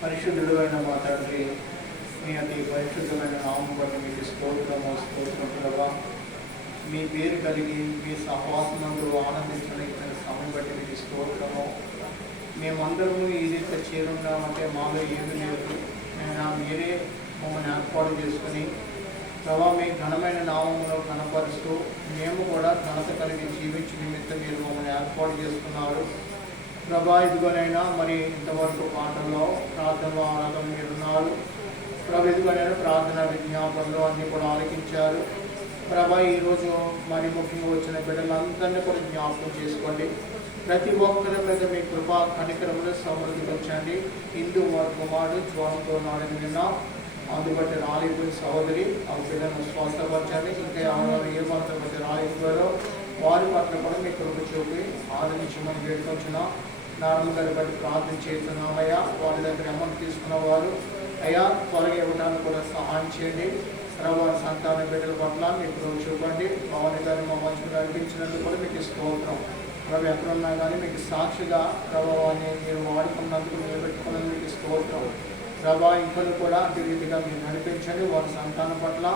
పరిశుద్ధుడు అయిన మా తండ్రి, మీ అతి పరిశుద్ధమైన నామం బట్టి మీకు స్తోత్రము ప్రభా. మీ పేరు కలిగి మీ సహవాసమందు ఆనందించడానికి సమయం బట్టి మీకు స్తోత్రము. మేమందరము ఈ రీతిగా చేరున్నామంటే మాలో ఏమీ లేదు. మీరే మమ్మల్ని ఏర్పాటు చేసుకుని ప్రభా మీ ఘనమైన నామములో కనపరుస్తూ మేము కూడా ఘనత కలిగి జీవించి నిమిత్తం మీరు మమ్మల్ని ఏర్పాటు చేసుకున్నారు ప్రభా. ఇదిగోనైనా మరి ఇంతవరకు పాటల్లో ప్రార్థనలో ఆరాధన మీరున్నారు ప్రభా. ఇదిగోనైనా ప్రార్థన విజ్ఞాపనలు అన్నీ కూడా ఆలకించారు ప్రభా. ఈరోజు మరి ముఖ్యంగా వచ్చిన బిడ్డలందరినీ కూడా జ్ఞాపకం చేసుకోండి. ప్రతి ఒక్కరి మీద మీ కృపా కనికరములు సమృద్ధించండి. హిందూ కుమారుడు జ్వరంతో నాడని విన్నా అందుబట్టి రాలేకపోయిన సహోదరి ఆ బిడ్డను స్వస్థపరచండి. ఇంకా ఎవరు ఏ మాత్రం బట్టి రాలేకపోయారో వారి పట్ల కూడా మీ కృప చూపి ఆదరించమని వేడుకొచ్చిన నారాయణ గారి బట్టి ప్రార్థన చేస్తున్నామయ్యా. వారి దగ్గర అమౌంట్ తీసుకున్న వారు అయ్యా త్వరగా ఇవ్వడానికి కూడా సహాయం చేయండి. వారి సంతాన బిడ్డల పట్ల మీ కృప చూపండి. పవన్ గారు మా మంచిగా నడిపించినందుకు కూడా మీకు స్తోత్రం ప్రభు. ఎక్కడున్నా కానీ మీకు సాక్షిగా ప్రభావాన్ని మీరు వాడుకున్నందుకు నిలబెట్టుకున్నందుకు మీకు స్తోత్రం ప్రభా. ఇంకొన్ని కూడా అదే రీతిగా మీరు నడిపించండి. వారి సంతానం పట్ల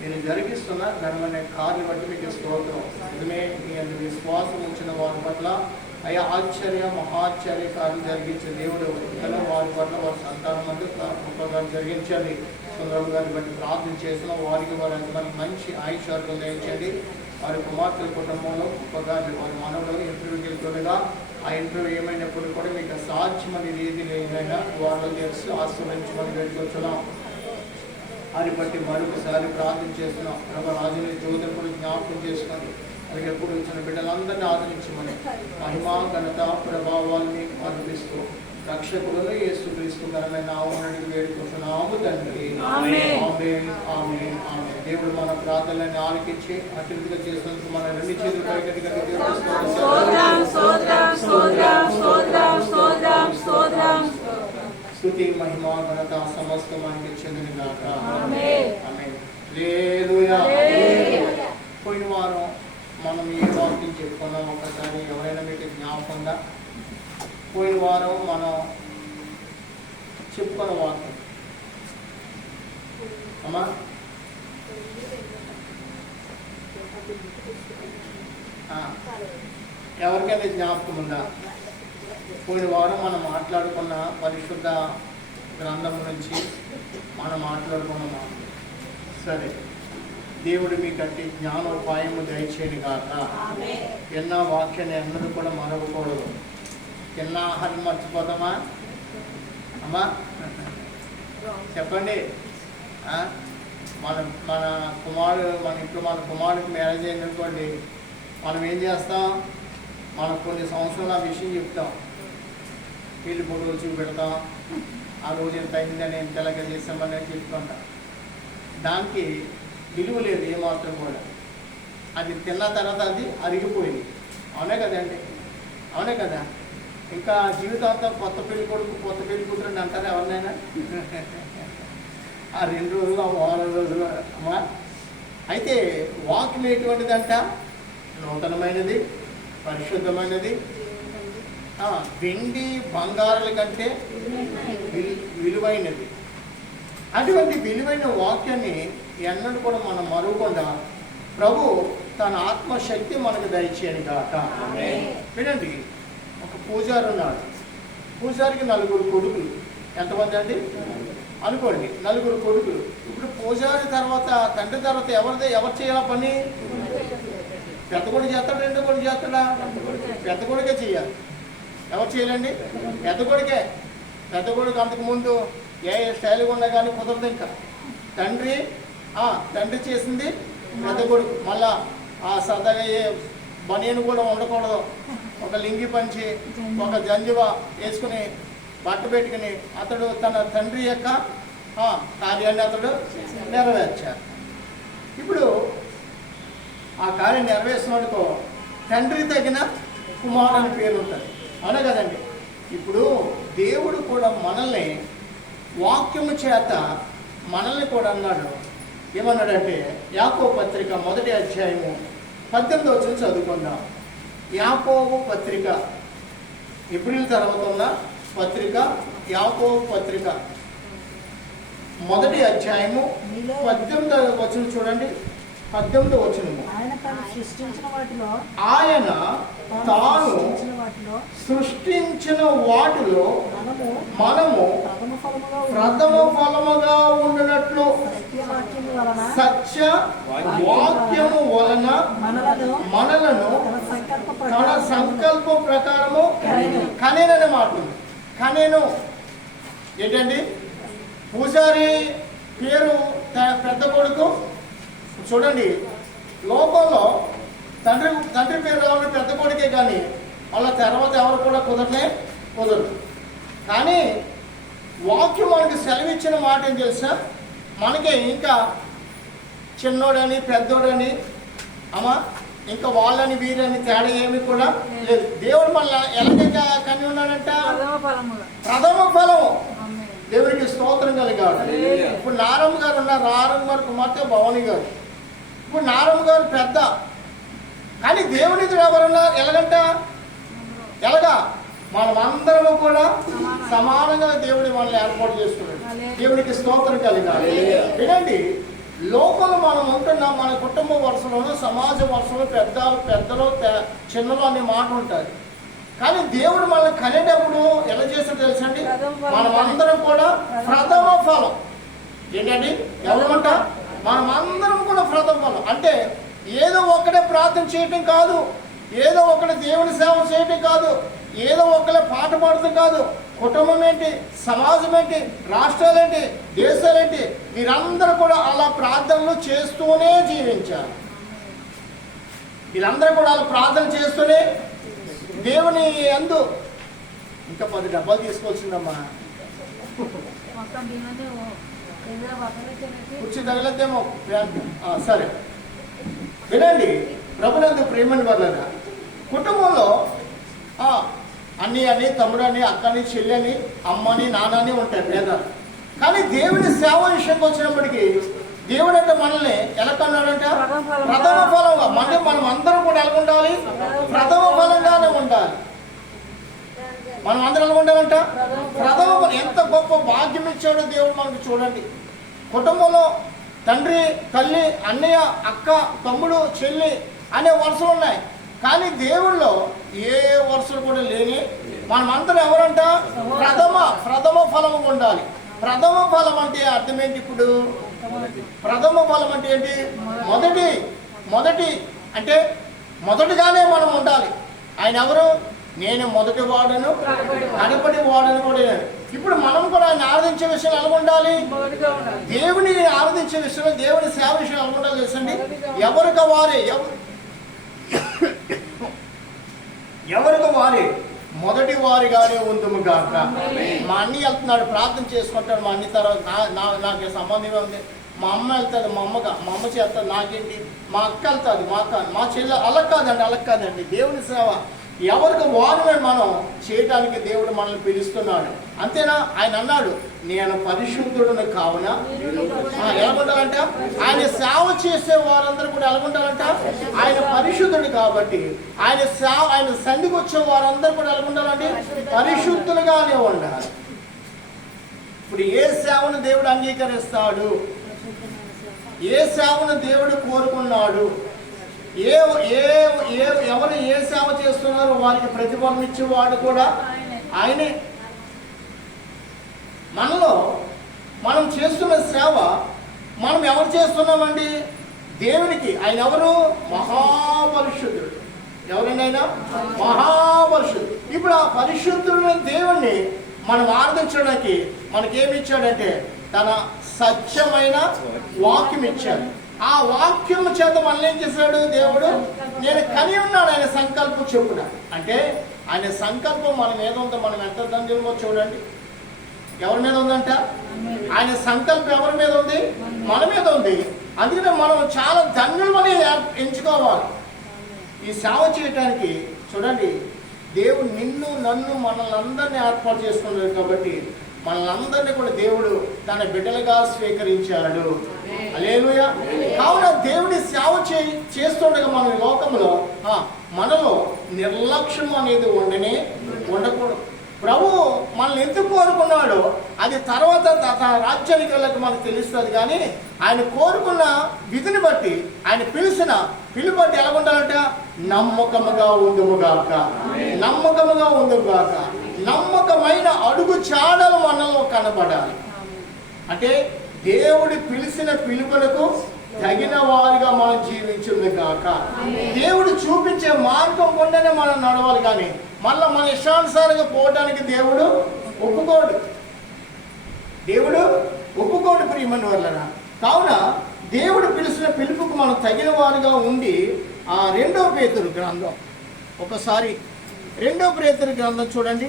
మీరు జరిగిస్తున్న ఘనమైన కార్యం బట్టి మీకు స్తోత్రం. నిజమే మీ అందు విశ్వాసం ఉంచిన వారి పట్ల అయ్యా ఆశ్చర్య మహాశ్చర్య కార్యం జరిగించే దేవుడు ఇంతలో వారి పట్ల వారి సంతానం అందు గొప్పగా జరిగించండి. సుందరం గారిని బట్టి ప్రార్థన చేసిన వారికి వారి ఎంతమంది మంచి ఆయుష్యాలు దయచండి. వారి కుమార్తెల కుటుంబంలో గొప్పగా వారి మానవులు ఇంటర్వ్యూకి వెళ్తుండగా ఆ ఇంటర్వ్యూ ఏమైనప్పుడు కూడా మీకు సాధ్యమని ఏది లేదైనా వాళ్ళు తెలిసి ఆశ్రయించమని వేడుకొచ్చున్నాం. అది బట్టి మరొకసారి ప్రార్థన చేస్తున్నాం ప్రభు. రాజుని జ్యోతిని కూడా జ్ఞాపకం చేసుకొని అది ఎప్పుడు వచ్చిన బిడ్డలందరినీ ఆదరించమని మహిమా ఘనత ప్రభావాల్ని అర్పిస్తూ రక్షకులను యేసుక్రీస్తు ఘనమైన నామమున వేడుకుంటున్నాము తండ్రి. ఆమేన్ ఆమేన్ ఆమేన్. దేవుడు మన ప్రార్థనలను ఆలకించి అతిథిగా చేసినందుకు మన రెండు చేతులు పైకి స్తుతి మహిమా ఘనత సమస్తమానికి చెందినగాక. ఆమేన్. హల్లెలూయా. పోయిన వారం మనం ఏ వాక్యం చెప్పుకున్నాం ఒకసారి ఎవరైనా మీకు జ్ఞాపకంగా? పోయిన వారం మనం చెప్పుకున్న వాక్యం అమ్మా ఎవరికైనా జ్ఞాపకం ఉందా? పోయిన వారం మనం మాట్లాడుకున్న పరిశుద్ధ గ్రంథం నుంచి మనం మాట్లాడుకున్నామా? సరే, దేవుడు మీకంటే జ్ఞానోపాయము దయచేయను గాక. ఎన్న వాక్యాన్ని ఎన్నడూ కూడా మరవకూడదు. చిన్న ఆహారం మర్చిపోతామా అమ్మా? చెప్పండి. మన కుమారుడు మన ఇంట్లో మన కుమారుడికి మ్యారేజ్ అయిందనుకోండి, మనం ఏం చేస్తాం? మనం కొన్ని సంవత్సరాలు ఆ విషయం చెప్తాం. వీళ్ళు ఫోటోలు చూపెడతాం. ఆ రోజు ఎంత అయిందని ఎంత ఎలాగ చేసామని చెప్పుకుంటాం. దానికి విలువ లేదు ఏమాత్రం కూడా. అది తిన్న తర్వాత అది అరిగిపోయింది. అవునే కదండి? అవునే కదా? ఇంకా జీవితాంతం కొత్త పెళ్లి కొడుకు కొత్త పెళ్లి కూతురు అంటారు ఎవరినైనా? ఆ 2 రోజులు ఆ 3 రోజులు అమ్మా. అయితే వాక్యం ఎటువంటిదంట? నూతనమైనది, పరిశుద్ధమైనది, వెండి బంగారాల కంటే విలువైనది. అటువంటి విలువైన వాక్యాన్ని ఎన్నడూ కూడా మనం మరువకుండా ప్రభు తన ఆత్మశక్తి మనకు దయచేయను గాక. వినండి, ఒక పూజారి ఉన్నాడు. పూజారికి 4 కొడుకులు. ఎంతమంది అండి అనుకోండి? 4 కొడుకులు. ఇప్పుడు పూజారి తర్వాత తండ్రి తర్వాత ఎవరు చేయాల పని? పెద్ద కొడుకు చేస్తాడు, రెండో కొడుకు చేస్తాడా? పెద్ద కొడుకే చేయాలి. ఎవరు చేయాలండి? పెద్ద కొడుకే. పెద్ద కొడుకు అంతకుముందు ఏ స్టైల్గా ఉన్నా కానీ కుదరదు. ఇంకా తండ్రి చేసింది పెద్ద కొడుకు. మళ్ళా సరదాగా ఏ బనీను కూడా ఉండకూడదు. ఒక లింగి పంచి ఒక జంజువ వేసుకుని బట్ట పెట్టుకుని అతడు తన తండ్రి యొక్క కార్యాన్ని అతడు నెరవేర్చారు. ఇప్పుడు ఆ కార్యం నెరవేర్చినట్టుకో తండ్రి తగిన కుమారుడు అని పేరు ఉంటుంది. అవునా కదండి? ఇప్పుడు దేవుడు కూడా మనల్ని వాక్యము చేత మనల్ని కూడా అన్నాడు. ఏమన్నాడంటే యాకోబు పత్రిక 1వ అధ్యాయము 18వ వచనం చదువుకుందాం. యాకోబు పత్రిక ఏప్రిల్ తర్వాత ఉన్న పత్రిక, యాకోబు పత్రిక 1వ అధ్యాయము 18వ వచనం చూడండి. 18వ వచనము. ఆయన తాను సృష్టించిన వాటిలో మనము ప్రథమ ఫలముగా ఉండినట్లు సత్య వాక్యము వలన మనలను తన సంకల్ప ప్రకారము కనేనని మాట. కనేను ఏంటండి? పూజారి పేరు పెద్ద కొడుకు. చూడండి, లోకంలో తండ్రి పేరు రావాలని పెద్ద కొడుకే, కానీ వాళ్ళ తర్వాత ఎవరు కూడా కుదరదు. కానీ వాక్యం మనకి సెలవిచ్చిన మాట ఏం తెలుసా? మనకి ఇంకా చిన్నోడని పెద్దోడని అమ్మా ఇంకా వాళ్ళని వీరని తేడా ఏమి కూడా లేదు. దేవుడు మళ్ళీ ఎలాగైతే కని ఉన్నాడంట? ప్రథమ ఫలం. దేవుడికి స్తోత్రం కలిగాడు. ఇప్పుడు నారమ్మ గారు ఉన్నారు. నారమ్మ గారు కుమార్తె భవాని గారు. ఇప్పుడు నారమ్మ గారు పెద్ద, కానీ దేవుని ఎవరున్నారు? ఎలాగా మనమందరము కూడా సమానంగా దేవుడి మనల్ని ఏర్పాటు చేసుకున్నాడు. దేవుడికి స్తోత్రం కలిగాలి. వినండి, లోకంలో మనం ఉంటున్నాం. మన కుటుంబ వరుసలోనూ సమాజ వరుసలో పెద్దలు చిన్నలు అనే మాట ఉంటుంది. కానీ దేవుడు మనల్ని కనేటప్పుడు ఎలా చేస్తాడో తెలుసండి? మనమందరం కూడా ప్రథమ ఫలం. ఏంటండి? ఎవరమంట? మనమందరం కూడా ప్రథమ ఫలం. అంటే ఏదో ఒక్కడే ప్రార్థన చేయటం కాదు, ఏదో ఒకటి దేవుని సేవ చేయటం కాదు, ఏదో ఒకళ్ళే పాట పాడటం కాదు. కుటుంబం ఏంటి, సమాజం ఏంటి, రాష్ట్రాలేంటి, దేశాలేంటి, వీరందరూ కూడా అలా ప్రార్థనలు చేస్తూనే జీవించారు. వీళ్ళందరూ కూడా అలా ప్రార్థన చేస్తూనే దేవుని యందు. ఇంకా 10 డబ్బాలు తీసుకోవాల్సిందమ్మా. కుర్చీ తగలద్దేమో. సరే, వినండి, ప్రభునందు ప్రేమని వల్ల కుటుంబంలో అన్ని తమ్ముడని, అక్కని, చెల్లెని, అమ్మని, నాన్నని ఉంటారు లేదా? కానీ దేవుని సేవ విషయంకి వచ్చినప్పటికీ దేవుడు అంటే మనల్ని ఎలా కన్నాడంట? ప్రథమ ఫలంగా. మనం అందరం కూడా ఎలా ఉండాలి? ప్రథమ ఫలంగానే ఉండాలి. మనం అందరం ఎలా ఉండాలంట? ప్రథమ ఫలం. ఎంత గొప్ప భాగ్యం ఇచ్చాడో దేవుడు మనకు. చూడండి, కుటుంబంలో తండ్రి, తల్లి, అన్నయ్య, అక్క, తమ్ముడు, చెల్లి అనే వరుసలు ఉన్నాయి. కానీ దేవుళ్ళో ఏ వరుసలు కూడా లేని మనమందరం ఎవరంట? ప్రథమ ఫలము ఉండాలి. ప్రథమ ఫలం అంటే అర్థం ఏంటి? ఇప్పుడు ప్రథమ ఫలం అంటే ఏంటి? మొదటి అంటే మొదటిగానే మనం ఉండాలి. ఆయన ఎవరు? నేను మొదటి వాడను, కడపటి వాడను కూడా. ఇప్పుడు మనం కూడా ఆయన ఆరాధించే విషయం ఎలా ఉండాలి? దేవుని ఆరాధించే విషయంలో, దేవుని సేవ విషయం ఎలా ఉండాలి తెలుసండి? ఎవరికి వారే మొదటి వారిగానే ఉందుము గాక. మా అన్ని వెళ్తున్నాడు, ప్రార్థన చేసుకుంటాడు. మా అన్ని తర్వాత నాకు సంబంధం ఉంది. మా అమ్మ వెళ్తుంది, మా అమ్మ చేస్తుంది, నాకేంటి? మా అక్క వెళ్తుంది, మా చెల్లె. అలా కాదండి. దేవుని సేవ ఎవరికి వారమే మనం చేయటానికి దేవుడు మనల్ని పిలుస్తున్నాడు. అంతేనా? ఆయన అన్నాడు, నేను పరిశుద్ధుడును కావున ఎలాగుండాలంట? ఆయన సేవ చేసే వారందరూ కూడా ఎలాగుండాలంట? ఆయన పరిశుద్ధుడు కాబట్టి ఆయన సంధికి వచ్చే వారందరూ కూడా ఎలాగుండాలంటే పరిశుద్ధులుగానే ఉండాలి. ఇప్పుడు ఏ సేవను దేవుడు అంగీకరిస్తాడు? ఏ సేవను దేవుడు కోరుకున్నాడు? ఎవరు ఏ సేవ చేస్తున్నారో వారికి ప్రతిఫలం ఇచ్చేవాడు కూడా ఆయనే. మనలో మనం చేస్తున్న సేవ మనం ఎవరు చేస్తున్నామండి? దేవునికి. ఆయన ఎవరు? మహాపరిశుద్ధుడు. ఎవరండి ఆయన? మహాపరిశుద్ధుడు. ఇప్పుడు ఆ పరిశుద్ధుడైన దేవుణ్ణి మనం ఆరాధించడానికి మనకేమి ఇచ్చాడంటే తన సత్యమైన వాక్యం ఇచ్చాడు. ఆ వాక్యం చేత మనల్ని ఏం చేశాడు దేవుడు? నేను కని ఉన్నాడు. ఆయన సంకల్పం చెప్పున అంటే ఆయన సంకల్పం మన మీద ఉందో. మనం ఎంత ధన్యులమో చూడండి. ఎవరి మీద ఉందంట? ఆయన సంకల్పం ఎవరి మీద ఉంది? మన మీద ఉంది. అందుకనే మనం చాలా ధన్యులమని ఎంచుకోవాలి ఈ సేవ చేయటానికి. చూడండి, దేవుడు నిన్ను, నన్ను, మనల్ని అందరినీ ఏర్పాటు చేసుకున్నాడు కాబట్టి మనల్ని కూడా దేవుడు తన బిడ్డలుగా స్వీకరించాడు. హల్లెలూయా. కావున దేవుని సేవ చేస్తుండగా మన లోకంలో మనలో నిర్లక్ష్యం అనేది ఉండకూడదు. ప్రభు మనల్ని ఎందుకు కోరుకున్నాడో అది తర్వాత తన రాజ్యానికి వెళ్ళక మనకు తెలుస్తుంది. కానీ ఆయన కోరుకున్న విధిని బట్టి, ఆయన పిలిచిన పిలుపు బట్టి ఎలా ఉండాలంట? నమ్మకముగా ఉండుముగాక, నమ్మకముగా ఉండుగాక. నమ్మకమైన అడుగు చాడలు మనలో కనబడాలి. అంటే దేవుడి పిలిచిన పిలుపులకు తగిన వారిగా మనం జీవించుంది కాక, దేవుడు చూపించే మార్గం కొండనే మనం నడవాలి. కానీ మళ్ళీ మన ఇష్టానుసారంగా పోవడానికి దేవుడు ఒప్పుకోడు. దేవుడు ఒప్పుకోడు ప్రియమైన వాళ్ళరా. కావున దేవుడు పిలిచిన పిలుపుకు మనం తగిన వారుగా ఉండి, ఆ 2వ పేతురు గ్రంథం, ఒకసారి 2వ పేతురు గ్రంథం చూడండి.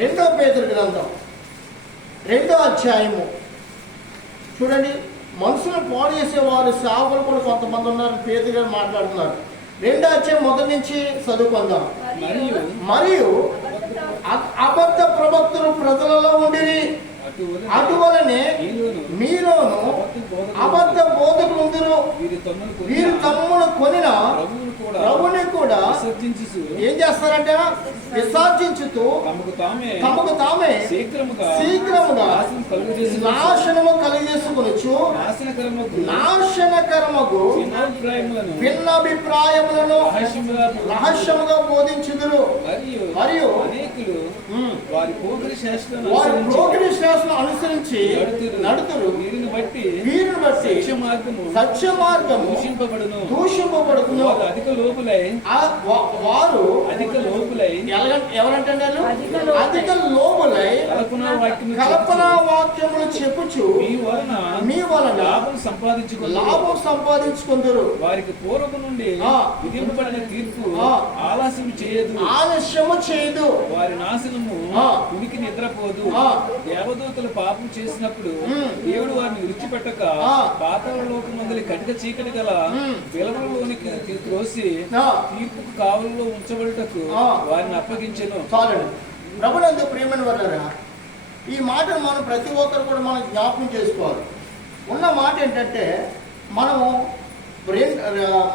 2వ పేతురు గ్రంథం 2వ అధ్యాయము చూడండి. మనుషులను పాడు చేసేవారు సేవకులు కూడా కొంతమంది ఉన్నారు. పేతురు గారు మాట్లాడుతున్నారు. 2వ అధ్యాయం మొదటి నుంచి చదువుకుందాం. మరియు అబద్ధ ప్రవక్తలు ప్రజలలో ఉండిరి, అటువలనే మీలోను అబద్ధ బోధకులు ఉందరు. వీరు తమ్మును కొనిన ప్రభుని కూడా ఏం చేస్తారంటే విసర్జించుతూ తమకు తామే శీఘ్రముగా నాశనము కలిగేసుకొనొచ్చు. నాశనకరముగు భిన్నాభిప్రాయములను రహస్యముగా బోధించుదురు. మరియు వారి పోకిరి శాస్త్రం అనుసరించి నడుతురు. వీరిని బట్టి సత్య మార్గము దూషింపబడును. వారు అధిక లోపులై ఎవరంటే అధిక లోపులై కల్పనా వాక్యములు చెప్పుచు మీ వలన లాభం సంపాదించుకుందరు. వారికి పూర్వము నుండి విధింపబడిన తీర్పు ఆలస్యము చేయదు. వారి నాశనము ఉనికి నిద్రపోదు. దేవదూతలు పాపం చేసినప్పుడు దేవుడు వారిని విడిచిపెట్టక పాతాళ లోకమందలి కటిక చీకటి గల విలవలలోనికి త్రోసి తీర్పుకు కావలలో ఉంచబడుటకు వారిని అప్పగించెను. ప్రభునందు ప్రియమైన వారలారా, ఈ మాటను మనం ప్రతి ఒక్కరు కూడా మనం జ్ఞాపకం చేసుకోవాలి. ఉన్న మాట ఏంటంటే, మనము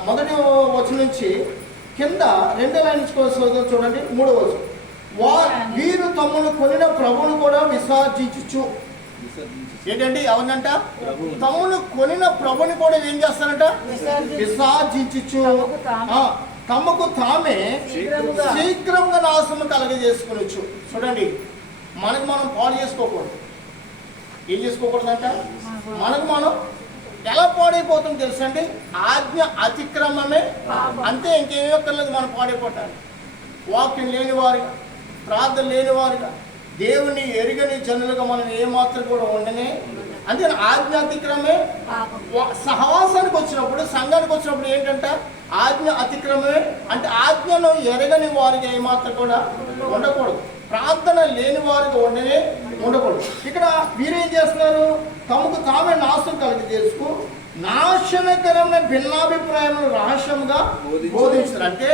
మొదటి వచనం నుంచి కింద 2వ లైన్ నుంచి చూడండి. 3వ వచనం, వీరు తమ్మును కొనిన ప్రభువును కూడా విసర్జించుచు. ఏంటంటే ఎవరినంట? తమ్మును కొనిన ప్రభుని కూడా ఏం చేస్తారంట? విసర్జించుచు. తమకు తామే శీఘ్రంగా నాశనం కలగజేసుకొనొచ్చు. చూడండి, మనకు మనం పాడు చేసుకోకూడదు. ఏం చేసుకోకూడదంట? మనకు మనం ఎలా పాడైపోతాం తెలుసండి? ఆజ్ఞ అతిక్రమమే, అంతే. ఇంకేమీ ఒక్కర్లేదు మనం పాడైపోతారు. వాక్యం లేని వారుగా, ప్రార్థన లేని వారుగా, దేవుని ఎరుగని జనులుగా మనం ఏమాత్రం కూడా ఉండనే. అంతే. ఆజ్ఞ అతిక్రమే. సహవాసానికి వచ్చినప్పుడు, సంఘానికి వచ్చినప్పుడు ఏంటంట? ఆజ్ఞ అతిక్రమే. అంటే ఆజ్ఞను ఎరగని వారికి ఏమాత్రం కూడా ఉండకూడదు. ప్రార్థన లేని వారికి ఉండకూడదు. ఇక్కడ వీరేం చేస్తున్నారు? తమకు తామే నాశనం కలిగజేసుకు నాశనకరమైన భిన్నాభిప్రాయములు రహస్యంగా బోధించారు. అంటే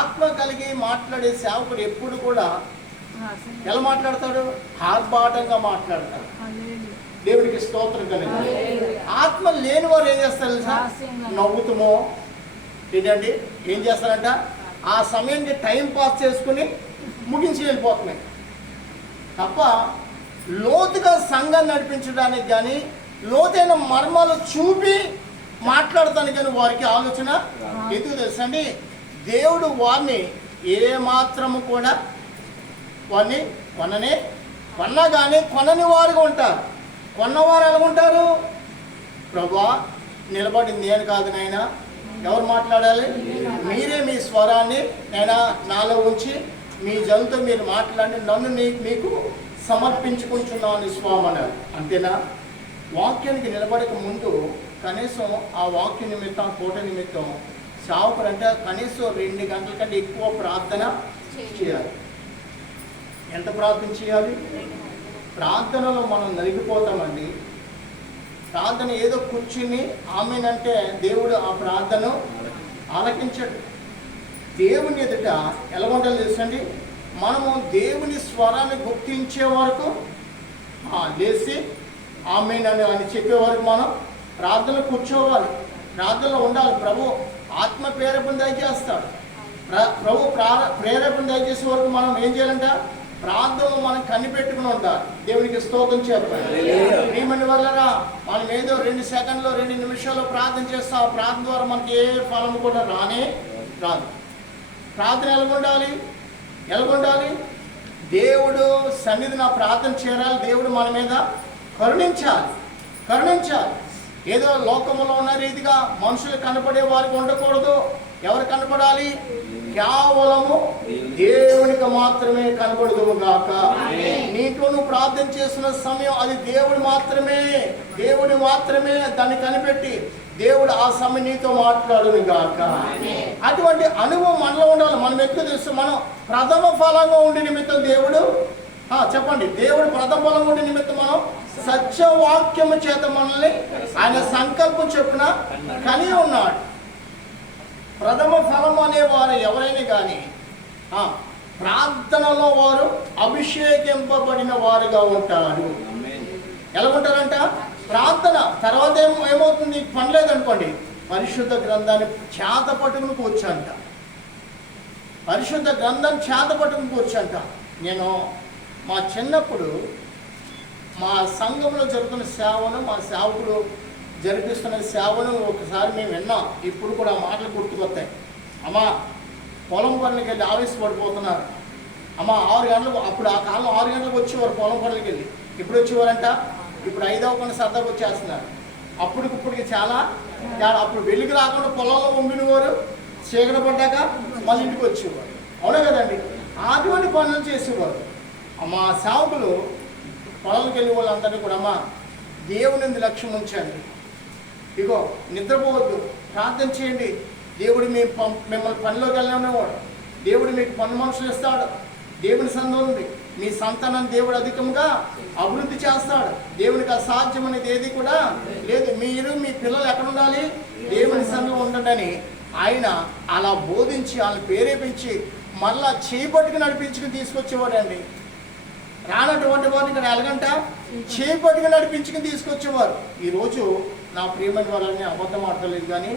ఆత్మ కలిగి మాట్లాడే సేవకుడు ఎప్పుడు కూడా ఎలా మాట్లాడతాడు? ఆర్భాటంగా మాట్లాడతాడు. దేవుడికి స్తోత్రం కలిగి. ఆత్మ లేని వారు ఏం చేస్తారు తెలుసా? నవ్వుతామో ఏంటంటే ఏం చేస్తారంట? ఆ సమయానికి టైం పాస్ చేసుకుని ముగించి వెళ్ళిపోతున్నాయి తప్ప లోతుగా సంఘం నడిపించడానికి కానీ, లోతైన మర్మాలు చూపి మాట్లాడటానికి కానీ వారికి ఆలోచన ఎందుకు తెలుసండి? దేవుడు వారిని ఏమాత్రము కూడా వారిని కొన్నా కానీ కొనని వారుగా ఉంటారు. కొన్నవారు ఎలా ఉంటారు? ప్రభువా, నిలబడింది నేను కాదు నాయనా, ఎవరు మాట్లాడాలి? మీరే మీ స్వరాన్ని నైనా నాలో ఉంచి మీ జంతో మీరు మాట్లాడి నన్ను మీకు సమర్పించుకుంటున్నాను స్వామి అన్నారు. అంతేనా? వాక్యానికి నిలబడక ముందు కనీసం ఆ వాక్య నిమిత్తం, కోట నిమిత్తం సేవకుడు అంటే కనీసం 2 గంటల కంటే ఎక్కువ ప్రార్థన చేయాలి. ఎంత ప్రార్థన చేయాలి? ప్రార్థనలో మనం నలిగిపోతామండి. ప్రార్థన ఏదో కూర్చుని ఆమెనంటే దేవుడు ఆ ప్రార్థన ఆలకించడు. దేవుని ఎదుట ఎలా ఉండాలి తెలుసండి? మనము దేవుని స్వరాన్ని గుర్తించే వరకు లేచి ఆమెనని అని చెప్పే వరకు మనం ప్రార్థనలో కూర్చోవాలి, ప్రార్థనలో ఉండాలి. ప్రభు ఆత్మ ప్రేరేపణ దయచేస్తాడు. ప్రభు ప్రేరేపణ దయచేసే వరకు మనం ఏం చేయాలంట? ప్రార్థనలు మనం కనిపెట్టుకుని ఉండాలి. దేవునికి స్తోత్రం చెప్పాలి. ఏమని వల్లరా మనం ఏదో 2 సెకండ్లు 2 నిమిషాలు ప్రార్థన చేస్తాం. ఆ ప్రార్థన ద్వారా మనకి ఏ ఫలం కూడా రానే రాదు. ప్రార్థన ఎలాగుండాలి? దేవుడు సన్నిధి నా ప్రార్థన చేరాలి. దేవుడు మన మీద కరుణించాలి. ఏదో లోకంలో ఉన్న రీతిగా మనుషులు కనపడే వారికి ఉండకూడదు. ఎవరు కనపడాలి? కేవలము దేవునికి మాత్రమే కనబడదు గాక. నీతో నువ్వు ప్రార్థన చేస్తున్న సమయం అది దేవుడు మాత్రమే దాన్ని కనిపెట్టి దేవుడు ఆ సమయం నీతో మాట్లాడును గాక. అటువంటి అనుభవం మనలో ఉండాలి. మనం ఎక్కువ తెలుసు. మనం ప్రథమ ఫలంగా ఉండే నిమిత్తం దేవుడు చెప్పండి, దేవుడు ప్రథమ ఫలంగా ఉండే నిమిత్తం మనం సత్యవాక్యము చేత మనల్ని ఆయన సంకల్పం చొప్పున కని ఉన్నాడు. ప్రథమ ఫలం అనేవారు ఎవరైనా కానీ ప్రార్థనలో వారు అభిషేకింపబడిన వారుగా ఉంటారు. ఎలా ఉంటారంట? ప్రార్థన తర్వాత ఏమవుతుంది? పని లేదనుకోండి, పరిశుద్ధ గ్రంథాన్ని చేత పట్టుకుని కూర్చోంట. నేను మా చిన్నప్పుడు మా సంఘంలో జరుగుతున్న సేవను, మా సేవకుడు జరిపిస్తున్న సేవను ఒకసారి మేము విన్నాం. ఇప్పుడు కూడా ఆ మాటలు గుర్తుకొస్తాయి. అమ్మ పొలం పనులకి వెళ్ళి ఆవేశపడిపోతున్నారు. అమ్మ 6 గంటలకు, అప్పుడు ఆ కాలం 6 గంటలకు వచ్చేవారు పొలం పనులకి వెళ్ళి. ఇప్పుడు వచ్చేవారంట, ఇప్పుడు 5:00 సరదాకు వచ్చేస్తున్నారు. అప్పటికిప్పటికి చాలా అప్పుడు వెలుగు రాకుండా పొలంలో ఉండినవారు, చీకటి పడ్డాక మళ్ళీ ఇంటికి వచ్చేవారు. అవునా కదండి? అటువంటి పనులు చేసేవారు. మా సేవకులు పొలంకి వెళ్ళి వాళ్ళందరినీ కూడా, అమ్మ దేవుని లక్ష్యం ఉంచండి, ఇగో నిద్రపోవద్దు, ప్రార్థన చేయండి. దేవుడు మిమ్మల్ని పనిలోకి వెళ్ళనివాడు. దేవుడు మీకు పన్ను మనుషులు ఇస్తాడు. దేవుని సన్నిధి ఉంది. మీ సంతానాన్ని దేవుడు అధికంగా అభివృద్ధి చేస్తాడు. దేవునికి అసాధ్యం అనేది ఏది కూడా లేదు. మీరు మీ పిల్లలు ఎక్కడ ఉండాలి? దేవుని సన్నిధిలో ఉండండి. ఆయన అలా బోధించి వాళ్ళని ప్రేరేపించి మళ్ళా చేపట్టుకు నడిపించుకుని తీసుకొచ్చేవాడండి. రానటువంటి వారిని ఇక్కడ ఎలాగంట చేపట్టుకు నడిపించుకుని తీసుకొచ్చేవారు. ఈరోజు నా ప్రియమైన వాళ్ళని అబద్ధం ఆడతలేదు, కానీ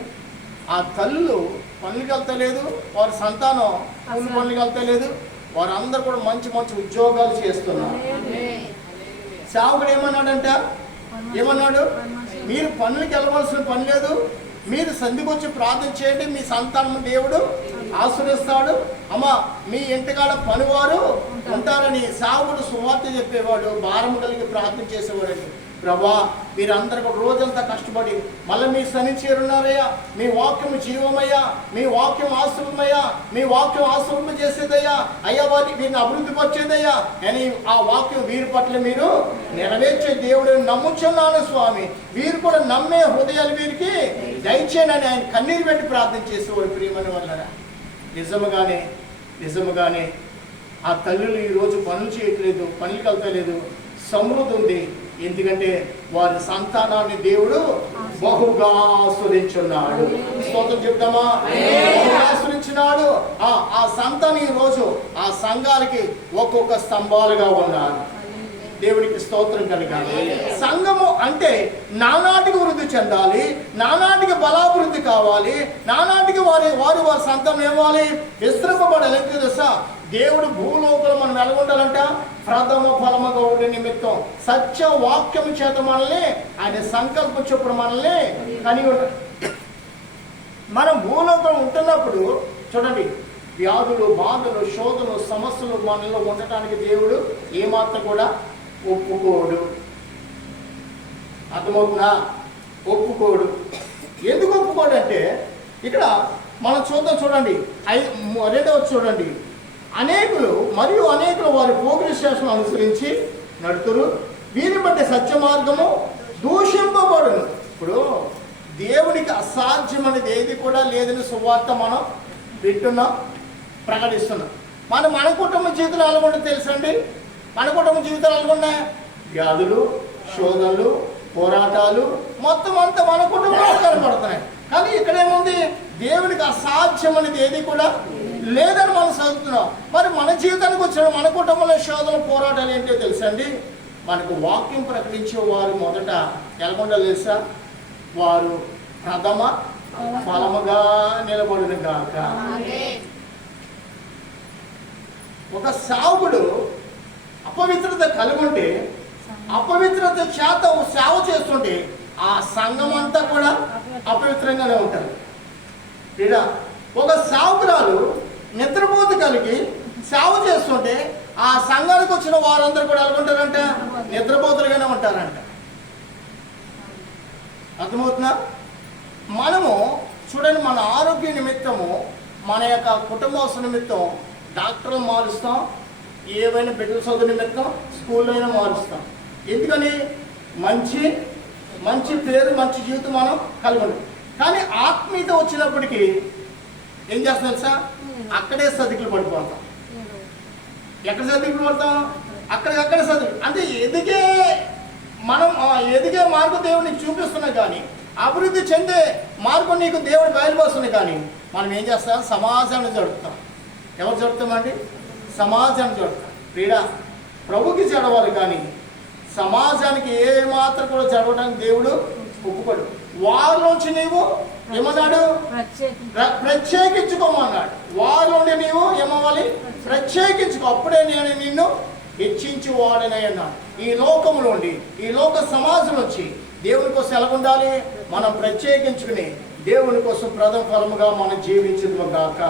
ఆ తల్లులు పనులకి వెళ్తలేదు, వారి సంతానం పనులకి వెళ్తలేదు. వారందరూ కూడా మంచి ఉద్యోగాలు చేస్తున్నారు. సేవకుడు ఏమన్నాడు? మీరు పనులకి వెళ్ళవలసిన పని లేదు, మీరు సంధికొచ్చి ప్రార్థన చేయండి, మీ సంతానం దేవుడు ఆశీర్వదిస్తాడు. అమ్మా మీ ఇంటికాడ పనివారు ఉంటారని సేవకుడు సువార్త చెప్పేవాడు. భారం కలిగి ప్రార్థన చేసేవాడండి. ప్రభా మీరందరూ కూడా రోజంతా కష్టపడి మళ్ళీ మీ సన్ని చేరున్నారయ్యా, మీ వాక్యం జీవమయ్యా, మీ వాక్యం ఆశ్రమయ్యా, మీ వాక్యం ఆశ్రమం చేసేదయ్యా, అయ్యా వీరిని అభివృద్ధి పరిచేదయ్యా అని ఆ వాక్యం వీరి పట్ల మీరు నెరవేర్చే దేవుడు నమ్ముచున్నాను స్వామి, వీరు కూడా నమ్మే హృదయాలు వీరికి దయచేయనని ఆయన కన్నీరు పెట్టి ప్రార్థన చేసేవాడు. ప్రియమైన వాళ్ళరా, నిజముగానే ఆ తల్లులు ఈరోజు పనులు చేయట్లేదు, పనులకి వెళ్తలేదు. సమృద్ధి ఉంది, ఎందుకంటే వారి సంతానాన్ని దేవుడు బహుగా ఆస్వాదించున్నాడు. స్తోత్రం చెప్తామా? ఆస్వాదించినాడు. ఆ సంతానం ఈ రోజు ఆ సంఘాలకి ఒక్కొక్క స్తంభాలుగా ఉన్నారు. దేవుడికి స్తోత్రం కలగాలి. సంఘము అంటే నానాటికి వృద్ధి చెందాలి, నానాటికి బలాభివృద్ధి కావాలి, నానాటికి వారి సంతానం ఏమాలి, విస్తరింపబడాలి. ఎందుకు తెలుసా? దేవుడు భూలోకంలో మనం ఎలా ఉండాలంట? ప్రథమ ఫలముగా ఉండే నిమిత్తం సత్య వాక్యం చేత మనల్ని ఆయన సంకల్పం చొప్పున మనల్ని కలిగి ఉంటాడు. మనం భూలోకం ఉంటున్నప్పుడు చూడండి, వ్యాధులు, బాధలు, శోధనలు, సమస్యలు మనలో ఉండటానికి దేవుడు ఏమాత్రం కూడా ఒప్పుకోడు. అర్థమవుతుందా? ఒప్పుకోడు. ఎందుకు ఒప్పుకోడు అంటే ఇక్కడ మనం చూడండి 2వ చూడండి, అనేకులు వారి పోగిరి శాసనం అనుసరించి నడుతురు, వీరిని బట్టి సత్య మార్గము దూషింపబడును. ఇప్పుడు దేవునికి అసాధ్యం అనేది ఏది కూడా లేదని సువార్త మనం వింటున్నాం, ప్రకటిస్తున్నాం. మన కుటుంబ జీవితాలు అలాగొంటే తెలుసండి. మన కుటుంబ జీవితాలు అలాగున్నాయి. వ్యాధులు, శోధనలు, పోరాటాలు మొత్తం అంతా మన కుటుంబంలో కనబడుతున్నాయి. కానీ ఇక్కడేముంది? దేవునికి అసాధ్యం అనేది ఏది కూడా లేదని మనం చదువుతున్నాం. మరి మన జీవితానికి వచ్చిన మన కుటుంబంలో శోధన, పోరాటాలు ఏంటో తెలుసండి. మనకు వాక్యం ప్రకటించే వారు మొదట ఎలాగొండాలి తెలుసా? వారు ప్రథమ ఫలముగా నిలబడును గాక. ఒక సేవకుడు అపవిత్రత కలిగి ఉంటే, అపవిత్రత చేత సేవ చేస్తుంటే ఆ సంఘం అంతా కూడా అపవిత్రంగానే ఉంటారు. లేదా ఒక సేవకురాలు నిద్రపోతు కలిగి సేవ చేస్తుంటే ఆ సంఘానికి వచ్చిన వారందరూ కూడా అనుకుంటారంట నిద్రపోతులుగానే ఉంటారంట. అర్థమవుతుందా? మనము చూడండి, మన ఆరోగ్య నిమిత్తము, మన యొక్క కుటుంబ నిమిత్తం డాక్టర్లు మారుస్తాం, ఏవైనా బిడ్డల చదువు నిమిత్తం స్కూల్లో అయినా మారుస్తాం. ఎందుకని? మంచి మంచి పేరు, మంచి జీవితం మనం కలిగి ఉంటాం. కానీ ఆత్మీయత వచ్చినప్పటికీ ఏం చేస్తాం తెలుసా? అక్కడే సదికులు పడిపోతాం. ఎక్కడ సదికులు పడతాం? అక్కడికక్కడే సదికులు. అంటే మనం ఎదిగే మార్గం దేవుడు నీకు చూపిస్తున్నాం, కానీ అభివృద్ధి చెందే మార్గం నీకు దేవుడు బయలుపరుస్తుంది. కానీ మనం ఏం చేస్తాం? సమాజాన్ని జరుపుతాం. ఎవరు జరుపుతామండి? సమాజాన్ని జరుపుతాం. క్రీడ ప్రభుకి జరవాలి, కానీ సమాజానికి ఏ మాత్రం కూడా జరగడానికి దేవుడు ఒప్పుకోడు. వారిలోంచి నీవు ఏమన్నాడు? ప్రత్యేకించుకోమన్నాడు. వారిలోండి నీవు ఏమవ్వాలి? ప్రత్యేకించుకో, అప్పుడే నేను నిన్ను హెచ్చించి వాడనై అన్నాడు. ఈ లోకంలోండి, ఈ లోక సమాజం నుంచి దేవుని కోసం ఎలా ఉండాలి? మనం ప్రత్యేకించుకుని దేవుని కోసం ప్రథమ ఫలముగా మనం జీవించదు గాక.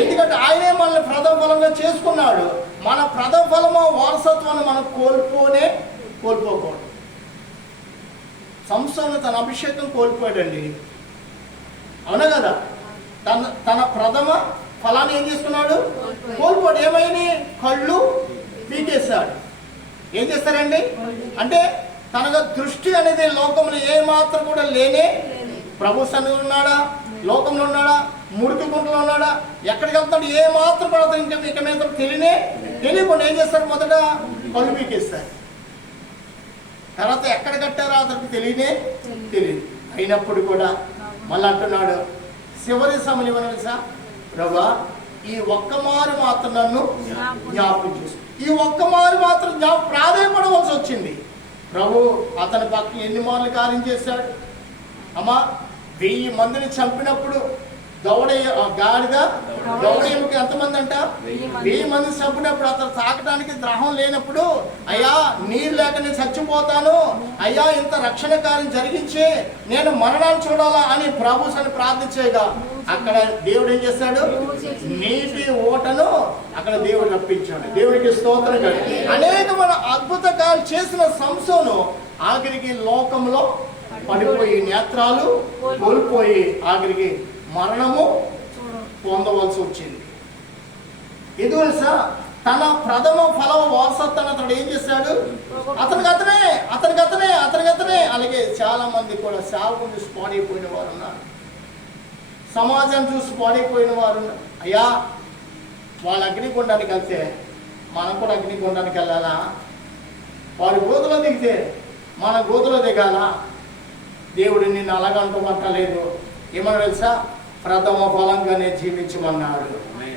ఎందుకంటే ఆయనే మనల్ని ప్రథమ ఫలంగా చేసుకున్నాడు. మన ప్రథమ ఫలము వారసత్వాన్ని మనం కోల్పోకూడదు. సంసోను తన అభిషేకం కోల్పోయాడండి, అవునా కదా? తన ప్రథమ ఫలాన్ని ఏం చేసుకున్నాడు? కోల్పోయాడు. ఏమైంది? కళ్ళు పీకేశాడు. ఏం చేస్తారండి? అంటే తన దృష్టి అనేది లోకంలో ఏ మాత్రం కూడా లేనే. ప్రభు సన్నిధిలో ఉన్నాడా? లోకంలో ఉన్నాడా? మురికి గుంటలో ఉన్నాడా? ఎక్కడికి వెళ్తాడు? ఏ మాత్రం పడతాడు? ఇక మీద తెలియకుండా ఏం చేస్తారు? మొదట కళ్ళు పీకేస్తారు. తర్వాత ఎక్కడ కట్టారో అతనికి తెలియదు. అయినప్పుడు కూడా మళ్ళీ అంటున్నాడు, చివరి సమయం తెలుసా? ప్రభా, ఈ ఒక్క మారు మాత్రం నన్ను జ్ఞాపకం చేసు. ఈ ఒక్క మారు మాత్రం ప్రాధాన్యపడవలసి వచ్చింది. ప్రభు అతని పక్కన ఎన్ని మార్లు కార్యం చేశాడు? అమ్మా, 1000 మందిని చంపినప్పుడు గౌడయ్యకి ఎంతమంది అంట? 1000 మందిని చంపినప్పుడు అతను తాకడానికి ద్రాహం లేనప్పుడు, అయ్యా నీరు లేక నేను చచ్చిపోతాను, అయ్యా ఇంత రక్షణ కార్యం జరిగించి నేను మరణాన్ని చూడాలా అని ప్రభుని ప్రార్థించేగా అక్కడ దేవుడు ఏం చేశాడు? నీటి ఓటను అక్కడ దేవుడు రప్పించాడు. దేవుడికి స్తోత్రం. అనేకమైన అద్భుత కార్యాలు చేసిన సంసోను ఆఖరికి లోకంలో పడిపోయి నేత్రాలు కోల్పోయి ఆఖరికి మరణము పొందవలసి వచ్చింది. ఎందువలస తన ప్రథమ ఫల వారసత్వాన్ని అతడు ఏం చేశాడు? అతనికతనే. అలాగే చాలా మంది కూడా సేవకుని చూసి పాడైపోయిన వారు ఉన్నారు, సమాజాన్ని చూసి పాడైపోయిన వారు ఉన్నారు. అయ్యా, వాళ్ళ అగ్నిగుండానికి వెళ్తే మనం కూడా అగ్నిగుండానికి వెళ్ళాలా? వారి గోతులో దిగితే మన గోతులో దిగాల? దేవుడు నిన్ను అలాగంటలేదు. ఏమన్నా తెలుసా? ప్రథమ ఫలంగానే జీవించమన్నాడు.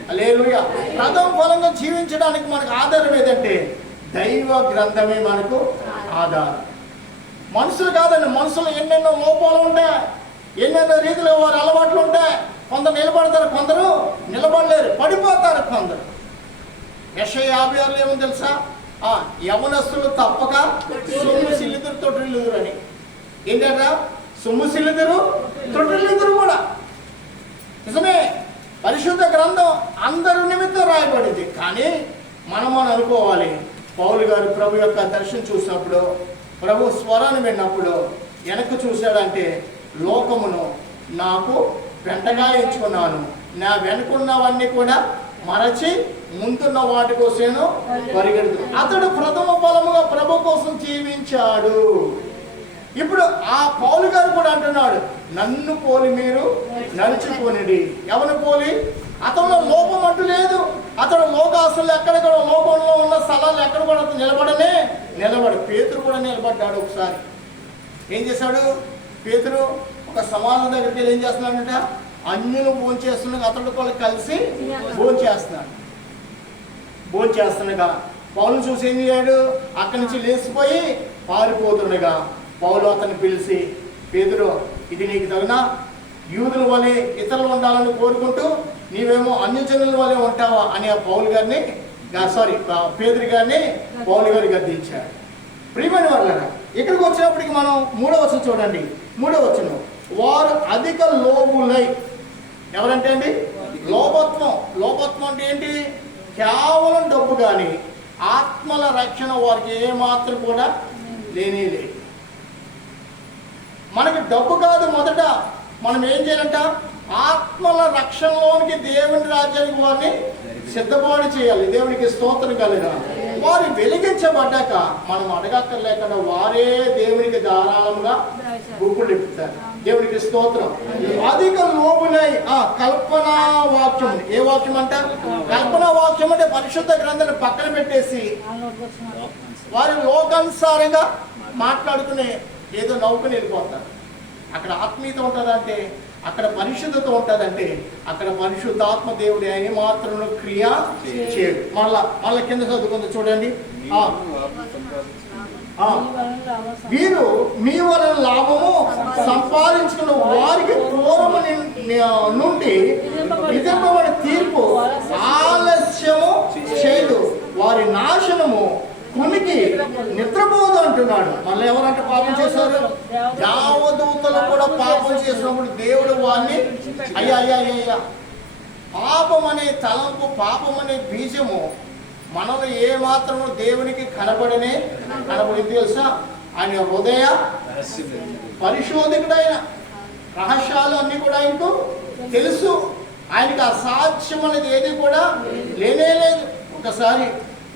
హల్లెలూయా. ప్రథమ ఫలంగా జీవించడానికి మనకు ఆధారం ఏదంటే దైవ గ్రంథమే మనకు ఆధారం. మనుషులు కాదండి. మనుషులు ఎన్నెన్నో లోపాలు ఉంటాయి, ఎన్నెన్నో రీతిలో వారి అలవాట్లు ఉంటాయి. కొందరు నిలబడతారు, కొందరు నిలబడలేరు, పడిపోతారు కొందరు. యెషయా 56 ఏమో తెలుసా? యవనస్తులు తప్పక సొమ్ము సిల్లిదురు తొట్టిల్లుదురు అని. ఏంటంట? సొమ్ము సిల్లిదురు తొట్టిల్లుదురు కూడా నిజమే. పరిశుద్ధ గ్రంథం అందరి నిమిత్తం రాయబడింది. కానీ మనం అనుకోవాలి, పౌలు గారు ప్రభు యొక్క దర్శనం చూసినప్పుడు, ప్రభు స్వరాన్ని విన్నప్పుడు వెనక్కి చూశాడంటే, లోకమును నాకు వెంటగా ఎంచుకున్నాను, నా వెనుకున్నవన్నీ కూడా మరచి ముందున్న వాటి కోసమేను పరిగెడుతు. అతడు ప్రథమ ఫలముగా ప్రభు కోసం జీవించాడు. ఇప్పుడు ఆ పౌలు గారు కూడా అంటున్నాడు, నన్ను పోలి మీరు నడుచుకోనిడి. ఎవరిని పోలి? అతను లోపం అంటూ లేదు. అతడు లోకాసులు ఎక్కడెక్కడ లోకంలో ఉన్న స్థలాలు ఎక్కడ కూడా నిలబడు. పేతురు కూడా నిలబడ్డాడు. ఒకసారి ఏం చేశాడు? పేతురు ఒక సమాజం దగ్గరికి వెళ్ళి ఏం చేస్తున్నాడంట? అన్యులు భోంచేస్తున్నాడు, అతడు కూడా కలిసి భోంచేస్తుండగా పౌలు చూసి ఏం చేయాడు? అక్కడి నుంచి లేచిపోయి పారిపోతుండగా పౌలు అతన్ని పిలిచి, పేతురు, ఇది నీకు తగిన యూదుల వలె ఇతరులు ఉండాలని కోరుకుంటూ నీవేమో అన్యజనుల వలె ఉంటావా అని ఆ పౌలు గారిని సారీ పేదరి గారిని పౌలు గారు గద్దించారు. ప్రియమైన వాళ్ళరా, ఇక్కడికి వచ్చినప్పటికి మనం 3వ వచనం చూడండి. 3వ వచనం, వారు అధిక లోబులై. ఎవరంటే అండి? లోపత్వం అంటే ఏంటి? కేవలం డబ్బు, కానీ ఆత్మల రక్షణ వారికి ఏమాత్రం కూడా లేనే లేదు. మనకి డబ్బు కాదు, మొదట మనం ఏం చేయాలంట? ఆత్మల రక్షణలోనికి, దేవుని రాజ్యానికి వారిని సిద్ధపాటు చేయాలి. దేవునికి స్తోత్రం కలుగా. వారు వెలిగించబడ్డాక మనం అడగక్కర్లేకుండా వారే దేవునికి ధారాళంగా గుప్పులు ఇప్పుతారు. దేవునికి స్తోత్రం. అధిక లోబులై. కల్పనా వాక్యం. ఏ వాక్యం అంట? కల్పనా వాక్యం అంటే పరిశుద్ధ గ్రంథాన్ని పక్కన పెట్టేసి వారి లోకానుసారంగా మాట్లాడుకునే ఏదో నవ్వుకుని వెళ్ళిపోతారు. అక్కడ ఆత్మీయత ఉంటుందంటే, అక్కడ పరిశుద్ధత ఉంటుందంటే, అక్కడ పరిశుద్ధాత్మ దేవుడు ఆయన మాత్రం క్రియ చేయడు. మళ్ళా కింద చదువుకుంది చూడండి. వీరు మీ వలన లాభము సంపాదించుకున్న వారికి పూర్వము నుండి విధింపబడిన తీర్పు ఆలస్యము చేయదు, వారి నాశనము కునికి నిద్రపోదు అంటున్నాడు. మళ్ళీ ఎవరంటే పాపం చేశారు? దేవదూతలు కూడా పాపం చేసినప్పుడు దేవుడు వారిని అయ్యా పాపం అనే తలంపు, పాపం అనే బీజము మనలో ఏ మాత్రము దేవునికి కనబడింది తెలుసా? ఆయన హృదయ పరిశోధకుడైన రహస్యాలు అన్ని కూడా ఆయనకు తెలుసు. ఆయనకి అసాధ్యం అనేది ఏది కూడా లేనే లేదు. ఒకసారి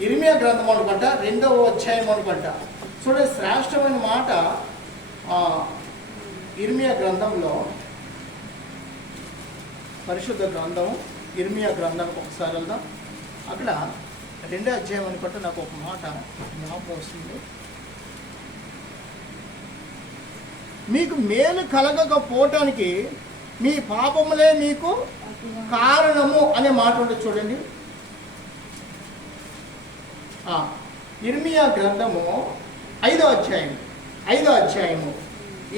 ఇర్మియా గ్రంథం అనుకుంటా 2వ అధ్యాయం అనుకుంటా చూడండి, శ్రేష్టమైన మాట. ఇర్మియా గ్రంథంలో, పరిశుద్ధ గ్రంథం ఇర్మియా గ్రంథానికి ఒకసారి వెళ్దాం. అక్కడ 2వ అధ్యాయం అనుకుంటే నాకు ఒక మాట జ్ఞాపకం వస్తుంది. మీకు మేలు కలగకపోవటానికి మీ పాపములే మీకు కారణము అనే మాట ఉంటుంది చూడండి. ఇర్మియా గ్రంథము 5వ అధ్యాయము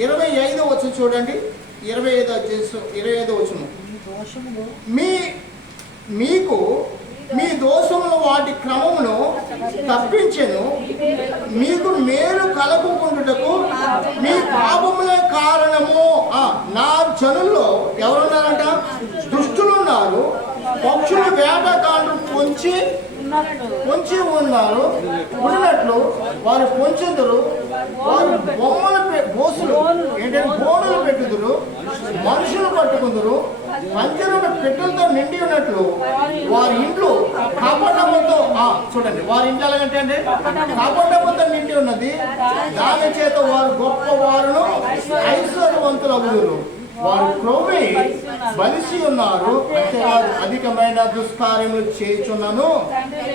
25వ వచనం చూడండి. 25వ వచనం, మీకు మీ దోషములు వాటి క్రమమును తప్పించెను, మీకు మేలు కలగకుండుటకు మీ పాపములే కారణము. నా జనుల్లో ఎవరున్నారంట? దుష్టులు ఉన్నారు, పక్షులు వేటకాండ్రు పొంచి ఉన్నారు, ఉన్నట్లు వారు పొంచెందురు, వారు బోనులు పెట్టుదురు, మనుషులు పట్టుకుందరు, పంజరముల పెట్టెలతో నిండి ఉన్నట్లు వారి ఇంట్లో కాపాడములతో. చూడండి, వారి ఇంట్లో ఎలాగంటే అండి కాపాడములతో నిండి ఉన్నది. దాని చేత వారు గొప్ప వారును ఐశ్వర్యవంతులు అగుదురు. వారు క్రొవ్వి బలిసి ఉన్నారు, అంటే వారు అధికమైన దుష్కార్యములు చేయుచున్నాను.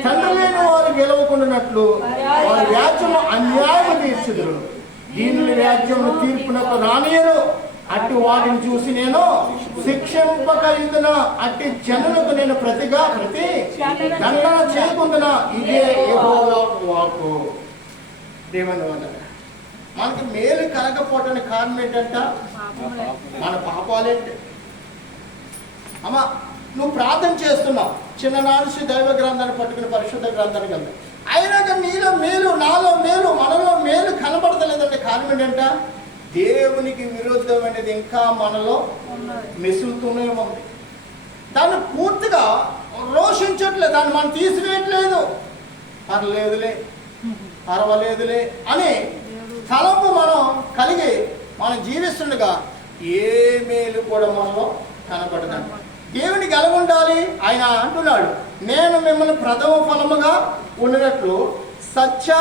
తండ్రి లేని వారు గెలవకుండానట్లు వారి వ్యాజ్యము అన్యాయము తీర్చుదురు. దీని వ్యాజ్యమును తీర్పునకు రానియరు. అట్టి వాటిని చూసి నేను శిక్షింపకయుందున, అట్టి జనులకు నేను ప్రతి దండన చేయకుందున. ఇదే యెహోవా వాక్కు. దేవుని వల్ల మనకి మేలు కలగపోవటానికి కారణం ఏంటంట? మన పాపాలేంటి? అమ్మా, నువ్వు ప్రార్థన చేస్తున్నావు, చిన్ననాడు దైవ గ్రంథాన్ని పట్టుకుని పరిశుద్ధ గ్రంథానికి వెళ్తావు, అయినా నీలో మేలు, నాలో మేలు, మనలో మేలు కనబడతలేదంటే కారణం ఏంటంట? దేవునికి విరుద్ధమైనది ఇంకా మనలో మెసులుతూనే ఉంది. దాన్ని పూర్తిగా రోషించట్లేదు, దాన్ని మనం తీసివేయట్లేదు. పర్వాలేదులే అని తలంపు మనం కలిగి మనం జీవిస్తుండగా ఏ మేలు కూడా మనలో కనపడదండి. దేవునికి ఎలా ఉండాలి? ఆయన అంటున్నాడు, నేను మిమ్మల్ని ప్రథమ ఫలముగా ఉండినట్లు సత్య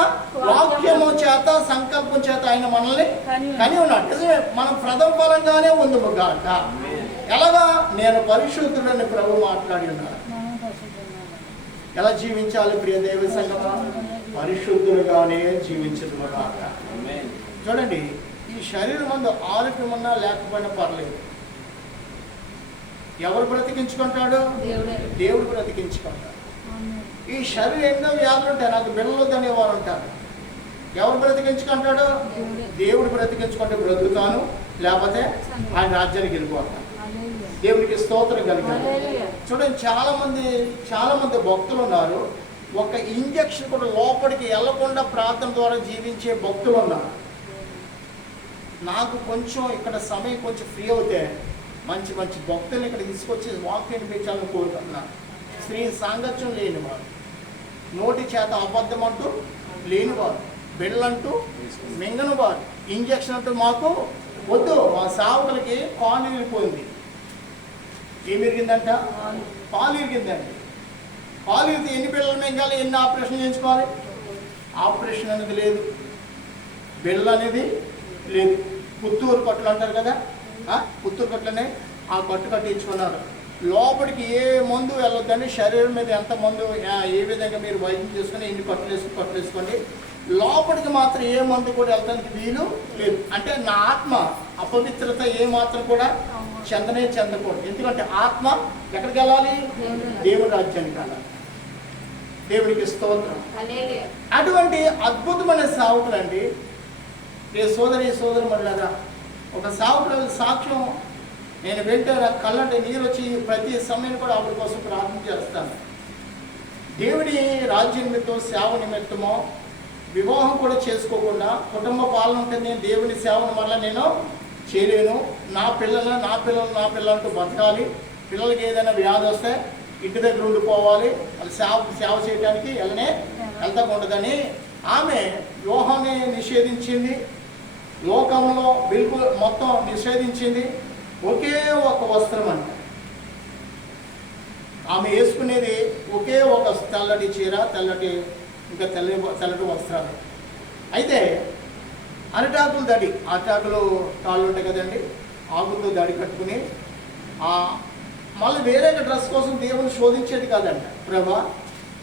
వాక్యము చేత సంకల్పం చేత ఆయన మనల్ని కని ఉన్నాడు. నిజమే, మనం ప్రథమ ఫలంగానే ఉందము గాక. ఎలాగా? నేను పరిశుద్ధుడని ప్రభు మాట్లాడి ఉన్నాడు. ఎలా జీవించాలి ప్రియ దేవ సంగమా? పరిశుద్ధులుగానే జీవించదు గాక. చూడండి, ఈ శరీరం మందు ఆరోగ్యం ఉన్నా లేకపోయినా పర్లేదు. ఎవరు బ్రతికించుకుంటాడు? దేవుడు బ్రతికించుకుంటాడు. ఈ శరీరం ఎన్నో వ్యాధులు ఉంటాయి, నాకు బిడ్డలు అనేవారు ఉంటారు. ఎవరు బ్రతికించుకుంటాడు? దేవుడు బ్రతికించుకుంటే బ్రతుకుతాను, లేకపోతే ఆయన రాజ్యానికి వెళ్ళిపోతాను. దేవుడికి స్తోత్రం కలిగాను. చూడండి, చాలా మంది భక్తులు ఉన్నారు, ఒక ఇంజక్షన్ కూడా లోపలికి వెళ్లకుండా ప్రార్థన ద్వారా జీవించే భక్తులు ఉన్నారు. నాకు కొంచెం ఇక్కడ సమయం కొంచెం ఫ్రీ అవుతే మంచి మంచి భక్తులు ఇక్కడ తీసుకొచ్చి వాక్యాన్ని పెంచాలని కోరుకుంటున్నాను. స్త్రీ సాంగత్యం లేనివారు, నోటి చేత అబద్ధం అంటూ లేనివారు, బిళ్ళంటూ మింగని వారు, ఇంజక్షన్ అంటూ మాకు వద్దు. మా సేవకులకి కాలు ఇరిగిపోయింది. ఏమి ఇరిగిందంట? పాలు ఇరిగిందండి. పాలు ఇరిగితే ఎన్ని బిళ్ళలు మింగాలి, ఎన్ని ఆపరేషన్ చేయించుకోవాలి? ఆపరేషన్ అనేది లేదు, బిళ్ళ అనేది లేదు. పుత్తూరు కట్టులు అంటారు కదా, పుత్తూరు కట్లనే ఆ కట్టు కట్టించుకున్నారు. లోపలికి ఏ మందు వెళ్ళొద్దండి. శరీరం మీద ఎంత మందు ఏ విధంగా మీరు వైద్యం చేసుకుని ఎన్ని కట్లు వేసుకోండి. లోపలికి మాత్రం ఏ మందు కూడా వెళ్ళడానికి వీలు లేదు. అంటే నా ఆత్మ అపవిత్రత ఏ మాత్రం కూడా చెందకూడదు. ఎందుకంటే ఆత్మ ఎక్కడికి వెళ్ళాలి? దేవుని రాజ్యానికి వెళ్ళాలి. దేవునికి స్తోత్రం. అటువంటి అద్భుతమైన సేవకులండి. ఏ సోదరు మళ్ళా ఒక సేవకుల సాక్ష్యం నేను వెంటనే నాకు కళ్ళంటే నీరు వచ్చి ప్రతి సమయం కూడా ఆవిడ కోసం ప్రార్థన చేస్తాను. దేవుడి రాజ్య నిమిత్తం, సేవ నిమిత్తమో వివాహం కూడా చేసుకోకుండా కుటుంబ పాలన ఉంటే నేను దేవుని సేవను వల్ల నేను చేయలేను. నా పిల్లలంటూ బతకాలి. పిల్లలకి ఏదైనా వ్యాధి వస్తే ఇంటి దగ్గర ఉండిపోవాలి. వాళ్ళు సేవ చేయడానికి వెళ్తకుండదని ఆమె వివాహాన్ని నిషేధించింది. లోకంలో బిల్కుల్ మొత్తం నిషేధించింది. ఒకే ఒక వస్త్రం అంట ఆమె వేసుకునేది, ఒకే ఒక తెల్లటి చీర, తెల్లటి వస్త్రాలు. అయితే అరిటాకులు తాళ్ళు ఉంటాయి కదండి, ఆకులతో దడి కట్టుకుని మళ్ళీ వేరే డ్రెస్ కోసం దేవుని శోధించేది కాదంట. ప్రభా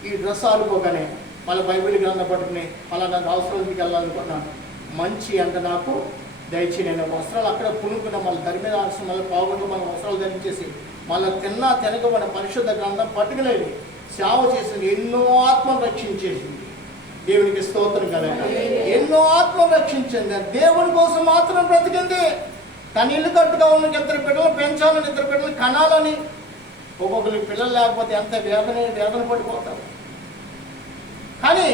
ఈ డ్రెస్ ఆడుకోగానే మళ్ళీ బైబిల్ గ్రంథం పట్టుకుని నాకు అవసరానికి వెళ్ళాలనుకున్నాను, మంచి అంట నాకు దయచి నేను వస్త్రాలు అక్కడ పునుకున్న మళ్ళీ దాని మీద ఆల్సిన మళ్ళీ పావుగొట్టు మన వస్త్రాలు ధరించేసి మళ్ళీ తినక మన పరిశుద్ధ గ్రంథం పట్టుకునేది సేవ చేసింది. ఎన్నో ఆత్మను రక్షించేసింది. దేవునికి స్తోత్రం కదండి. ఎన్నో ఆత్మను రక్షించింది. దేవుని కోసం మాత్రం బ్రతికింది. తన ఇల్లు కట్టుగా ఉన్న 2 బిడ్డలు పెంచాలని, 2 బిడ్డలు కనాలని. ఒక్కొక్కరికి పిల్లలు లేకపోతే ఎంత వేదన పడిపోతారు. కానీ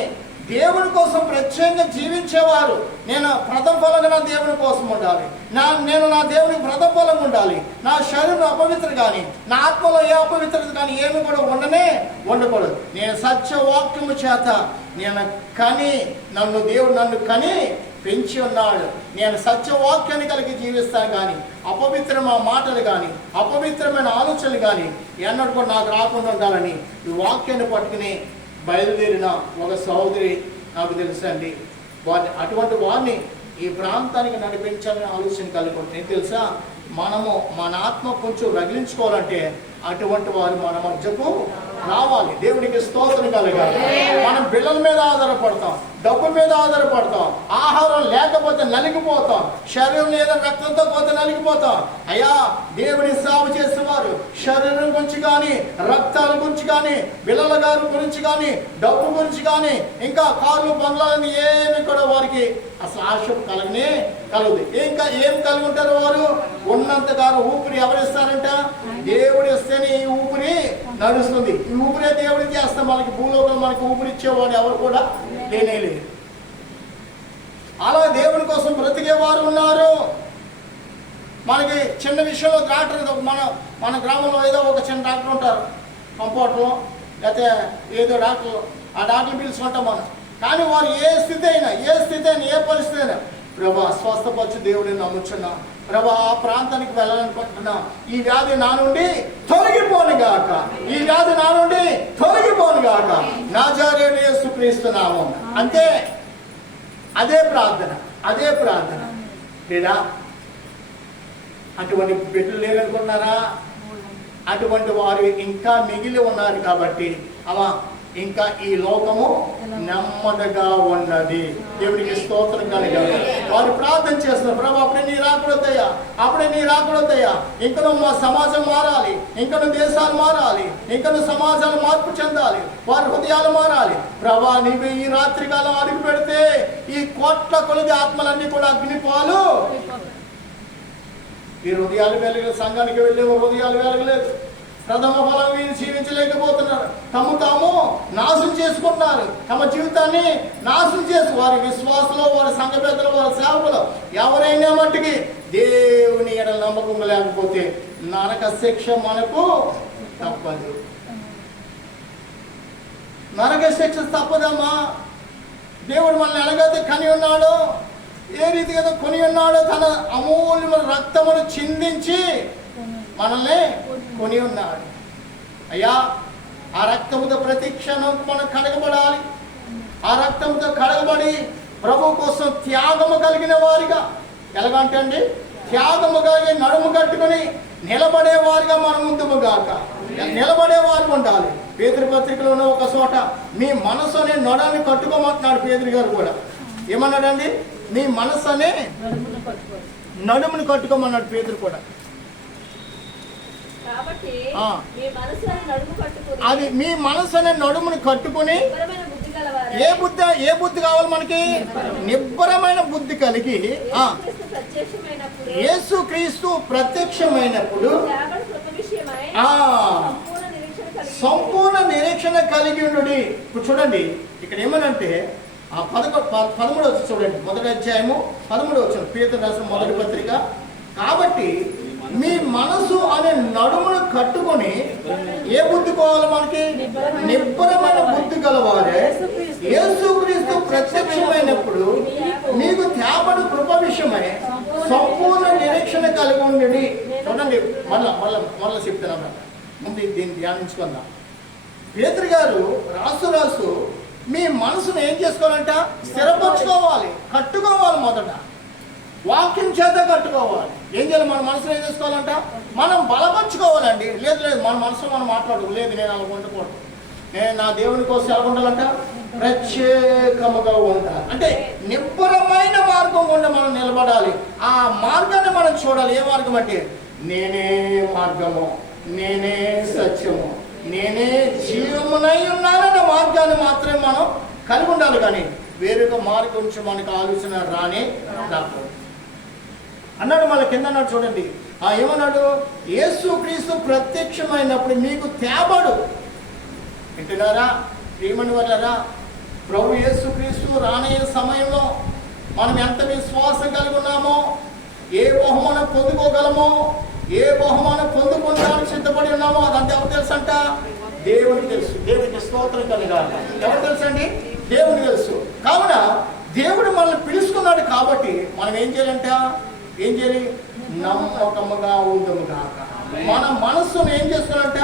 దేవుని కోసం ప్రత్యేకంగా జీవించేవారు, నేను ప్రథమ ఫలంగా నా దేవుని కోసం ఉండాలి, నేను నా దేవునికి ప్రథమ ఫలంగా ఉండాలి, నా శరీరం అపవిత్ర కానీ నా ఆత్మలో ఏ అపవిత్రత కానీ ఏమి కూడా ఉండకూడదు. నేను సత్యవాక్యము చేత దేవుడు నన్ను కని పెంచి ఉన్నాడు. నేను సత్యవాక్యాన్ని కలిగి జీవిస్తాను కానీ అపవిత్రమైన మాటలు కానీ అపవిత్రమైన ఆలోచనలు కానీ ఎన్నడూ కూడా నాకు రాకుండా ఉండాలని ఈ వాక్యాన్ని పట్టుకుని బయలుదేరిన ఒక సహోదరి నాకు తెలుసండి. అటువంటి వారిని ఈ ప్రాంతానికి నడిపించాలని ఆలోచన కలుగుతుంది. నేను తెలుసా, మనము మన ఆత్మ కొంచెం రగిలించుకోవాలంటే అటువంటి వారు మన మధ్యకు రావాలి. దేవునికి స్తోత్రం కలగాలి. మనం బిళ్ళల మీద ఆధారపడతాం, డబ్బు మీద ఆధారపడతాం, ఆహారం లేకపోతే నలిగిపోతాం, శరీరం లేదా రక్తంతో పోతే నలిగిపోతాం. అయ్యా, దేవుని సేవ చేసేవారు శరీరం గురించి కానీ రక్తాల గురించి కానీ బిళ్ళల గారి గురించి కానీ డబ్బు గురించి కానీ ఇంకా కార్లు బంగ్లాలని ఏమి కూడా వారికి అసలు ఆశ కలగదు. ఇంకా ఏం కలిగి ఉంటారు వారు? ఉన్నంతకాలం ఊపిరి ఎవరిస్తారంట? దేవుడు ఇస్తేనే ఈ ఊపిరి నడుస్తుంది. ఈ ఊపిరే దేవుడికి చేస్తాం. మనకి భూలోకంలో మనకి ఊపిరి ఇచ్చేవాడు ఎవరు కూడా లేనేలేదు. అలా దేవుడి కోసం బ్రతికేవారు ఉన్నారు. మనకి చిన్న విషయంలో డాక్టర్, మన గ్రామంలో ఏదో ఒక చిన్న డాక్టర్ ఉంటారు, కంపౌండర్లో లేకపోతే ఏదో డాక్టర్లు, ఆ డాక్టర్ పిలుచుకుంటాం మనం. కానీ వారు ఏ స్థితి అయినా ఏ పరిస్థితి అయినా, ప్రభా స్వస్థపరచు దేవుడిని నమ్ముచున్నా, ప్రభా ఆ ప్రాంతానికి వెళ్ళాలనుకుంటున్నా, ఈ వ్యాధి నా నుండి తొలగిపోను గాక, ఈ వ్యాధి నా నుండి తొలగిపోను గాక, నజరేయుడైన యేసుక్రీస్తు నామమున. అంతే, అదే ప్రార్థన. లేదా అటువంటి బిడ్డలు లేరనుకున్నారా? అటువంటి వారు ఇంకా మిగిలి ఉన్నారు. కాబట్టి ఇంకా ఈ లోకము నెమ్మదిగా ఉన్నది. దేవునికి స్తోత్రం కలగాలి. వారు ప్రార్థన చేస్తున్నారు, ప్రభు అప్పుడే నీ రాకూడదయ్యా, ఇంకను మా సమాజం మారాలి, ఇంకను దేశాలు మారాలి, ఇంకను సమాజాలు మార్పు చెందాలి, వారి హృదయాలు మారాలి. ప్రభా, నీవు ఈ రాత్రికాలం అడుగు పెడితే ఈ కోట్ల కొలది ఆత్మలన్నీ కూడా అగ్నిపాలు. ఈ హృదయాలు వెలగలేదు, సంఘానికి వెళ్ళే హృదయాలు వెలగలేదు, ప్రథమ ఫలం వీరు జీవించలేకపోతున్నారు. తాము నాశనం చేసుకుంటున్నారు. తమ జీవితాన్ని నాశనం చేసి వారి విశ్వాసంలో, వారి సంఘ పెద్దలు, వారి సేవకులు ఎవరైనా మట్టికి దేవుని ఎడల నమ్మకం లేకపోతే నరక శిక్ష మనకు తప్పదు. నరక శిక్ష తప్పదమ్మా. దేవుడు మనల్ని ఎలాగైతే కని ఉన్నాడో, ఏ రీతిగా కొని ఉన్నాడో, తన అమూల్యమైన రక్తమును చిందించి మనల్ని కొని ఉన్నాడు. అయ్యా, ఆ రక్తముతో ప్రతి క్షణం మనం కడగబడాలి. ఆ రక్తంతో కడగబడి ప్రభు కోసం త్యాగము కలిగిన వారిగా, ఎలాగంటే అండి, త్యాగము కలిగి నడుము కట్టుకుని నిలబడే వారిగా మనం ముందుము గాక. నిలబడేవారు ఉండాలి. పేతురు పత్రికలోనే ఒక చోట మీ మనసు అనే నడాన్ని కట్టుకోమంటున్నాడు పేతురు గారు కూడా. ఏమన్నాడండి? మీ మనసు అనే నడుముని కట్టుకోమన్నాడు పేతురు కూడా. అది మీ మనసు అనే నడుముని కట్టుకుని, ఏ బుద్ధి కావాలి మనకి? నిబ్బరమైన బుద్ధి కలిగి యేసుక్రీస్తు ప్రత్యక్షమైనప్పుడు సంపూర్ణ నిరీక్షణ కలిగి ఉండు. ఇప్పుడు చూడండి, ఇక్కడ ఏమనంటే 13 వచ్చి చూడండి, మొదటి అధ్యాయము 13 వచ్చిన పేతురు రాసిన మొదటి పత్రిక. కాబట్టి మీ మనసు అనే నడుమును కట్టుకొని ఏ బుద్ధి కావాలి మనకి? నిబ్బరమైన బుద్ధి గలవారే యేసుక్రీస్తు ప్రత్యక్షమైనప్పుడు మీకు త్యాపడు కృప విషయమై సంపూర్ణ నిరీక్షణ కలిగి ఉండండి. చూడండి, మళ్ళా చెప్తాను. ముందు దీన్ని ధ్యానించుకుందాం. పేతురు గారు రాసు మీ మనసును ఏం చేసుకోవాలంట? స్థిరపరచుకోవాలి, కట్టుకోవాలి. మొదట వాక్యం చేత కట్టుకోవాలి. ఏం చేయాలి? మన మనసులో ఏం చేసుకోవాలంట? మనం బలపరచుకోవాలండి. లేదు మన మనసులో మనం మాట్లాడు. లేదు, నేను అలా ఉండకూడదు, నేను నా దేవుని కోసం ఎలా ఉండాలంట? ప్రత్యేకముగా ఉండాలి. అంటే నిబ్బరమైన మార్గం గుండా మనం నిలబడాలి. ఆ మార్గాన్ని మనం చూడాలి. ఏ మార్గం అంటే? నేనే మార్గము, నేనే సత్యము, నేనే జీవమునై ఉన్నానన్న మార్గాన్ని మాత్రమే మనం కలిగి ఉండాలి. కానీ వేరొక మార్గం నుంచి మనకు ఆలోచన రాకూడదు అన్నాడు. మళ్ళీ కింద అన్నాడు చూడండి, ఏమన్నాడు? యేసుక్రీస్తు ప్రత్యక్షమైనప్పుడు మీకు తేబడు. వింటున్నారా ప్రియమని వాళ్ళరా? ప్రభు యేసుక్రీస్తు రానయ్యే సమయంలో మనం ఎంత విశ్వాసం కలిగి ఉన్నామో, ఏ బహుమానం పొందుకోగలమో, ఏ బహుమానం పొందుకోవడానికి సిద్ధపడి ఉన్నామో అదంతా ఎవరు తెలుసు అంట? దేవునికి తెలుసు. దేవునికి స్తోత్రం కలగాలి. ఎవరు తెలుసు అండి? దేవునికి తెలుసు. కావున దేవుడు మనల్ని పిలుచుకున్నాడు. కాబట్టి మనం ఏం చేయాలంట? ఏం చేయాలి? నమ్మకముగా ఉందముగా. మన మనస్సును ఏం చేసుకోవాలంట?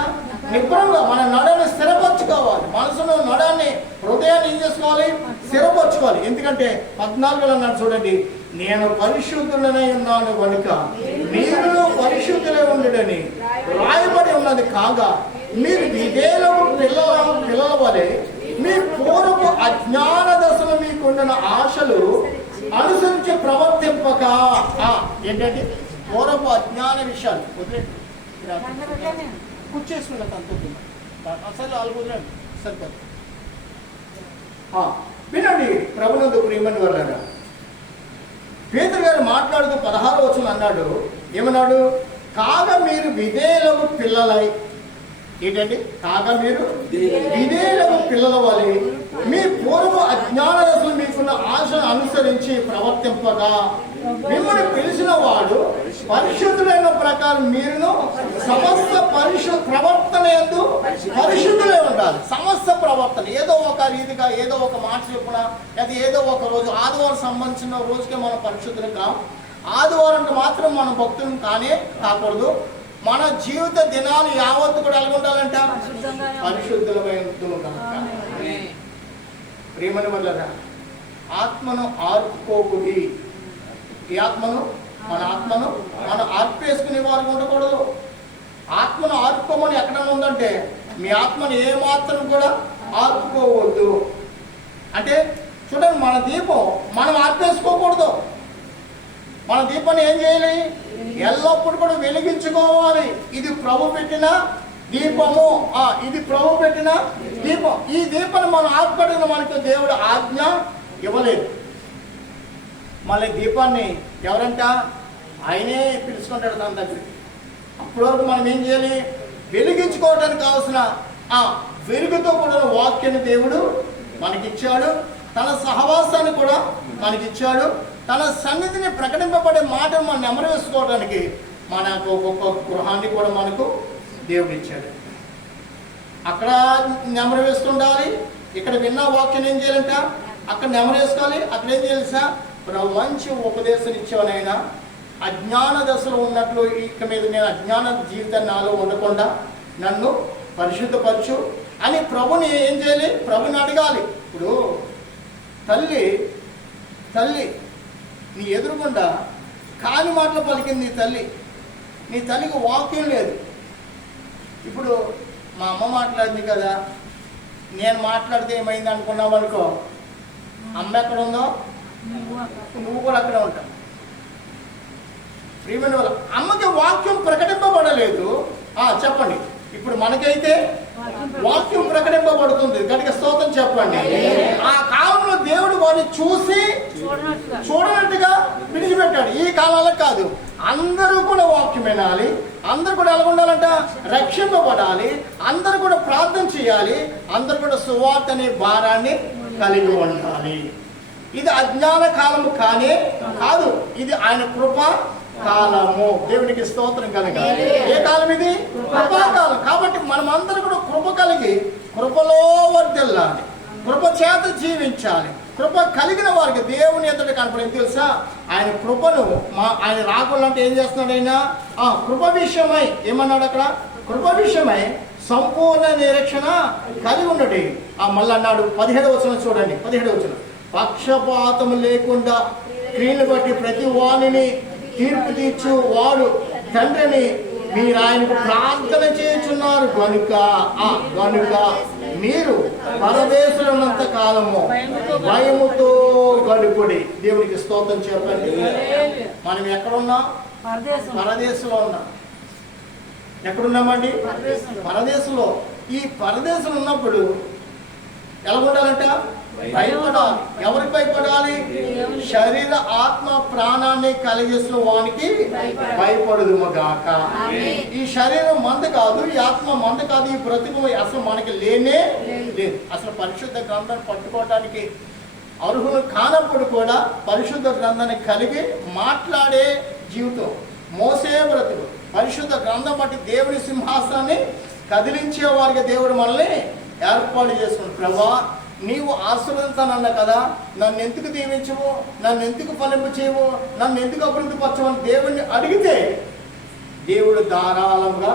నిపుణంగా మన నడాన్ని స్థిరపరచుకోవాలి. మనసును, నడాన్ని, హృదయాన్ని ఏం చేసుకోవాలి? స్థిరపరచుకోవాలి. ఎందుకంటే 14 అన్నాడు చూడండి, నేను పరిశుద్ధులనై ఉన్నాను కనుక మీరు పరిశుద్ధులై ఉండడని రాయబడి ఉన్నది. కాగా మీరు విధేయులకు పిల్లల వలె మీ పూర్వపు అజ్ఞాన దశలో మీకుండిన ఆశలు అనుసరించి ప్రవర్తింపక. ఏంటంటే పూర్వపు అజ్ఞాన విషయాలు కూర్చేసుకున్న అసలు అలుగుతున్నాడు. సరిపోదు. వినండి ప్రభునందు ప్రియమని వాళ్ళగా, పేతురు గారు మాట్లాడుతూ 16వ వచనం అన్నాడు. ఏమన్నాడు? కాగా మీరు విధేయులకు పిల్లలై. ఏంటండి? కాగా మీరు విధేయులకు పిల్లల వలె మీ పూర్వ అజ్ఞాన దశలు మీకున్న ఆశను అనుసరించి ప్రవర్తింపగా మిమ్మల్ని పిలిచిన వాడు పరిశుద్ధులైన ప్రకారం మీరును సమస్త ప్రవర్తన యందు పరిశుద్ధులై ఉండాలి. సమస్త ప్రవర్తన ఏదో ఒక రీతిగా, ఏదో ఒక మాట చెప్పున, లేదా ఏదో ఒక రోజు ఆదివారం సంబంధించిన రోజుకే మనం పరిశుద్ధులు కాం. ఆదివారం మాత్రం మనం భక్తులు కాకూడదు. మన జీవిత దినాలు యావత్తు కూడా ఎలా ఉండాలంట? పరిశుద్ధమైన. ప్రేమని వల్ల ఆత్మను ఆర్పుకోకుడి. ఈ ఆత్మను మనం ఆర్పేసుకునే వారు ఉండకూడదు. ఆత్మను ఆర్పుకోమని ఎక్కడైనా ఉందంటే మీ ఆత్మను ఏమాత్రం కూడా ఆర్పుకోవద్దు. అంటే చూడండి, మన దీపం మనం ఆర్పేసుకోకూడదు. మన దీపాన్ని ఏం చేయాలి? ఎల్లప్పుడు కూడా వెలిగించుకోవాలి. ఇది ప్రభు పెట్టిన దీపము. ఇది ప్రభు పెట్టిన దీపం. ఈ దీపాన్ని మనం ఆర్పడిన మనకి దేవుడు ఆజ్ఞ ఇవ్వలేదు. మళ్ళీ దీపాన్ని ఎవరంట? ఆయనే పిలుచుకుంటాడు తన దగ్గరికి. అప్పటి వరకు మనం ఏం చేయాలి? వెలిగించుకోవడానికి కావాల్సిన ఆ వెలుగుతో కూడిన వాక్యాన్ని దేవుడు మనకిచ్చాడు. తన సహవాసాన్ని కూడా మనకిచ్చాడు. తన సన్నిధిని ప్రకటింపబడే మాటను మనం నెమరు వేసుకోవడానికి మనకు ఒక్కొక్క గృహాన్ని కూడా మనకు దేవుడు ఇచ్చాడు. అక్కడ నెమరు వేస్తుండాలి. ఇక్కడ విన్న వాక్యం ఏం చేయాలంట, అక్కడ నెమరు వేసుకోవాలి. అక్కడ ఏం చేయాలి? మంచి ఉపదేశం ఇచ్చానైనా అజ్ఞాన దశలో ఉన్నట్లు ఇక మీద నేను అజ్ఞాన జీవితాన్ని నాలో ఉండకుండా నన్ను పరిశుద్ధపరచు అని ప్రభుని ఏం చేయాలి? ప్రభుని అడగాలి. ఇప్పుడు తల్లి నీ ఎదురుగుండా కాని మాటలు పలికింది నీ తల్లికి వాక్యం లేదు. ఇప్పుడు మా అమ్మ మాట్లాడింది కదా, నేను మాట్లాడితే ఏమైంది అనుకున్నావు అనుకో, అమ్మ ఎక్కడ ఉందో నువ్వు కూడా అక్కడే ఉంటావు. ప్రియమైన వాళ్ళ అమ్మకి వాక్యం ప్రకటింపబడలేదు. చెప్పండి, ఇప్పుడు మనకైతే వాక్యం ప్రకటింపబడుతుంది. గట్టిగా స్తోత్రం చెప్పండి. ఆ కాలంలో దేవుడు వారిని చూసి చూడనట్టుగా విడిచిపెట్టాడు. ఈ కాలంలో కాదు, అందరూ కూడా వాక్యం వినాలి. అందరూ కూడా ఎలా ఉండాలంట? రక్షింపబడాలి. అందరూ కూడా ప్రార్థన చేయాలి. అందరూ కూడా సువార్త అనే భారాన్ని కలిగి ఉండాలి. ఇది అజ్ఞాన కాలము కానే కాదు, ఇది ఆయన కృప కాలము. దేవునికి స్తోత్రం కలగాలి. ఏ కాలం ఇది? కృపాకాలం. కాబట్టి మనం అందరూ కూడా కృప కలిగి కృపలో వర్ధిల్లాలి, కృప చేత జీవించాలి. కృప కలిగిన వారికి దేవుని ఎదుట కనపడింది తెలుసా? ఆయన కృపను ఆయన రాకుండా ఏం చేస్తున్నాడు? ఆయన కృప విషయమై ఏమన్నాడు అక్కడ? కృప విషయమై సంపూర్ణ నిరీక్షణ కలిగి ఉండడు. మళ్ళీ అన్నాడు 17వ వచనం చూడండి. 17వ వచనం, పక్షపాతం లేకుండా క్రియను బట్టి ప్రతి వాణిని తీర్పు తీర్చు వాడు తండ్రిని మీరు ఆయనకు ప్రార్థన చేయుచున్నారు గనుక మీరు పరదేశులన్నంత కాలము భయముతో గడుపుడి. దేవునికి స్తోత్రం చెప్పండి. మనం ఎక్కడున్నాం? పరదేశంలో ఉన్నాం. ఎక్కడున్నామండి? పరదేశంలో. ఈ పరదేశంలో ఉన్నప్పుడు ఎలా ఉండాలంట? భయపడాలి. ఎవరికి భయపడాలి? శరీర ఆత్మ ప్రాణాన్ని కలిగిస్తున్న వానికి భయపడదు గాక. ఈ శరీరం మంద కాదు, ఈ ఆత్మ మంద కాదు, ఈ బ్రతుకు అసలు మనకి లేనే లేదు. అసలు పరిశుద్ధ గ్రంథాన్ని పట్టుకోవడానికి అర్హులు కానప్పుడు కూడా పరిశుద్ధ గ్రంథాన్ని కలిగి మాట్లాడే జీవితం, మోసే బ్రతుకు. పరిశుద్ధ గ్రంథం బట్టి దేవుని సింహాసనాన్ని కదిలించే వారికి దేవుడు మనల్ని ఏర్పాటు చేసుకున్నాడు. ప్రభా, నీవు ఆశీర్వదించానన్నా కదా, నన్ను ఎందుకు దీవించవు, నన్ను ఎందుకు ఫలింపు చేయవు, నన్ను ఎందుకు అభివృద్ధి పరచమని దేవుడిని అడిగితే దేవుడు ధారాళంగా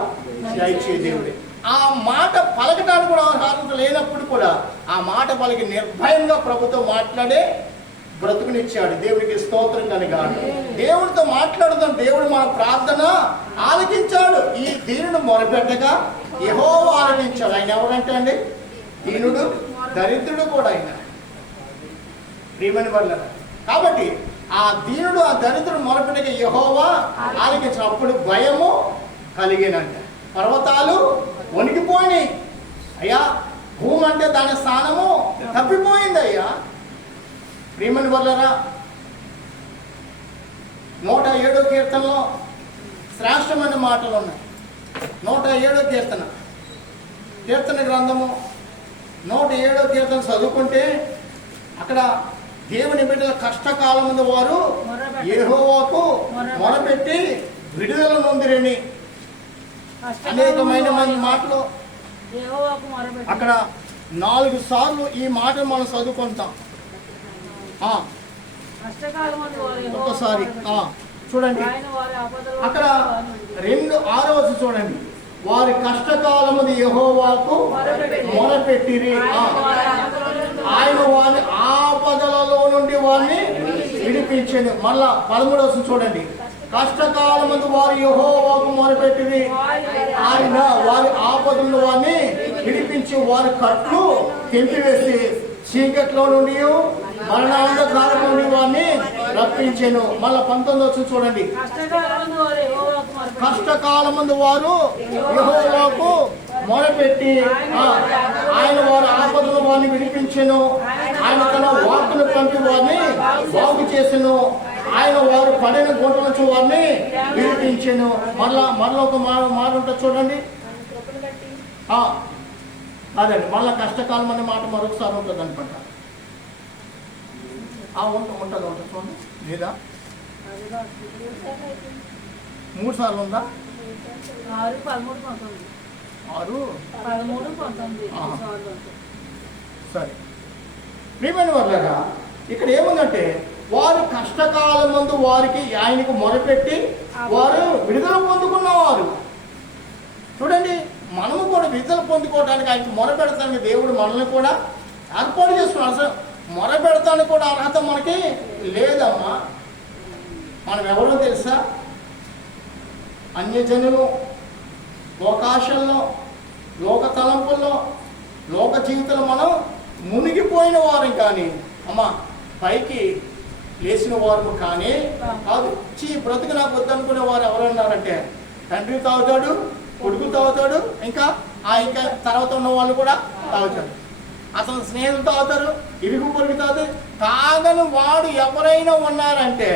దయచే దేవుడే. ఆ మాట పలకటానికి కూడా అర్హత లేనప్పుడు కూడా ఆ మాట పలికి నిర్భయంగా ప్రభుతో మాట్లాడే బ్రతుకునిచ్చాడు. దేవుడికి స్తోత్రం కలగాలి. దేవుడితో మాట్లాడుతాం. దేవుడు మన ప్రార్థన ఆలకించాడు. ఈ దీనుడు మొరపెట్టగా యెహోవా ఆలకించాడు. ఆయన ఎవరంటే అండి? దీనుడు, దరిద్రుడు కూడా ఆయన. ప్రియమైన వల్ల కాబట్టి ఆ దీనుడు, ఆ దరిద్రుడు మొరపెట్టగా యెహోవా ఆలకించాడు. అప్పుడు భయము కలిగినంట. పర్వతాలు వణికిపోయినాయి. అయ్యా, భూమి అంటే దాని స్థానము తప్పిపోయింది. అయ్యా ప్రియమైన వల్లరా, 107వ కీర్తనలో శ్రేష్టమైన మాటలు ఉన్నాయి. 107వ కీర్తన గ్రంథము 107వ కీర్తన చదువుకుంటే అక్కడ దేవుని బిడ్డల కష్టకాలం ముందు వారు యెహోవాకు మొరపెట్టి విడుదల నొందిరని అనేకమైన మంది మాటలు అక్కడ 4 సార్లు ఈ మాటలు మనం చదువుకుంటాం. ఒక్కసారి చూడండి, అక్కడ 2:6 చూడండి. వారి కష్టకాలముది యెహోవాకు మొరపెట్టిరి, ఆయన వారి ఆపదలలో నుండి వారిని విడిపించెను. మళ్ళా 13 చూడండి. కష్టకాలముందు వారు యెహోవాకు మొరపెట్టిరి, ఆయన వారి ఆపదలను వారిని విడిపించి వారి కట్లు తెంపివేసి చీకట్లో నుండి మరణాంధకారం నుండి వారిని రప్పించెను. మళ్ళా 19 చూడండి. కష్టకాలమందు వారు యెహోవాకు మొరపెట్టి ఆయన వారి ఆపదను వారిని విడిపించెను. ఆయన తన వాక్కును పంపి వారిని బాగు చేసెను. ఆయన వారు పడిన గుంట నుంచి వారిని విడిపించెను. మరలా ఒక మాట ఉంటుంది చూడండి. అదండి, మళ్ళీ కష్టకాలం అనే మాట మరొకసారి ఉంటుంది అనుకుంట. ఉంటుంది చూడండి, లేదా 3 సార్లు ఉందా? 6, 13, 19. 6, 13, 19. సరే. ప్రియమైన వాళ్ళగా ఇక్కడ ఏముందంటే, వారు కష్టకాలం ముందు వారికి ఆయనకు మొరపెట్టి వారు విడుదల పొందుకున్నవారు. చూడండి, మనము కూడా విడుదల పొందుకోవడానికి ఆయనకు మొరపెడతానికి దేవుడు మనల్ని కూడా ఏర్పాటు చేసుకున్నాడు. అసలు మొరపెడతానికి కూడా అర్హత మనకి లేదమ్మా. మనం ఎవరో తెలుసా? అన్యజనులు, లోకాశల్లో, లోక తలంపుల్లో, లోక జీవితంలో మనం మునిగిపోయిన వారం కానీ అమ్మ పైకి లేచిన వారు కానీ కాదు. బ్రతుకు నాకు వద్దనుకునే వారు ఎవరన్నారంటే, తండ్రి తాగుతాడు, కొడుకు తాగుతాడు, ఇంకా తర్వాత ఉన్న వాళ్ళు కూడా తాగుతారు. అసలు స్నేహితులు తాగుతారు, ఇరుగు పొరుగు తాగుతారు. తాగని వాడు ఎవరైనా ఉన్నారంటే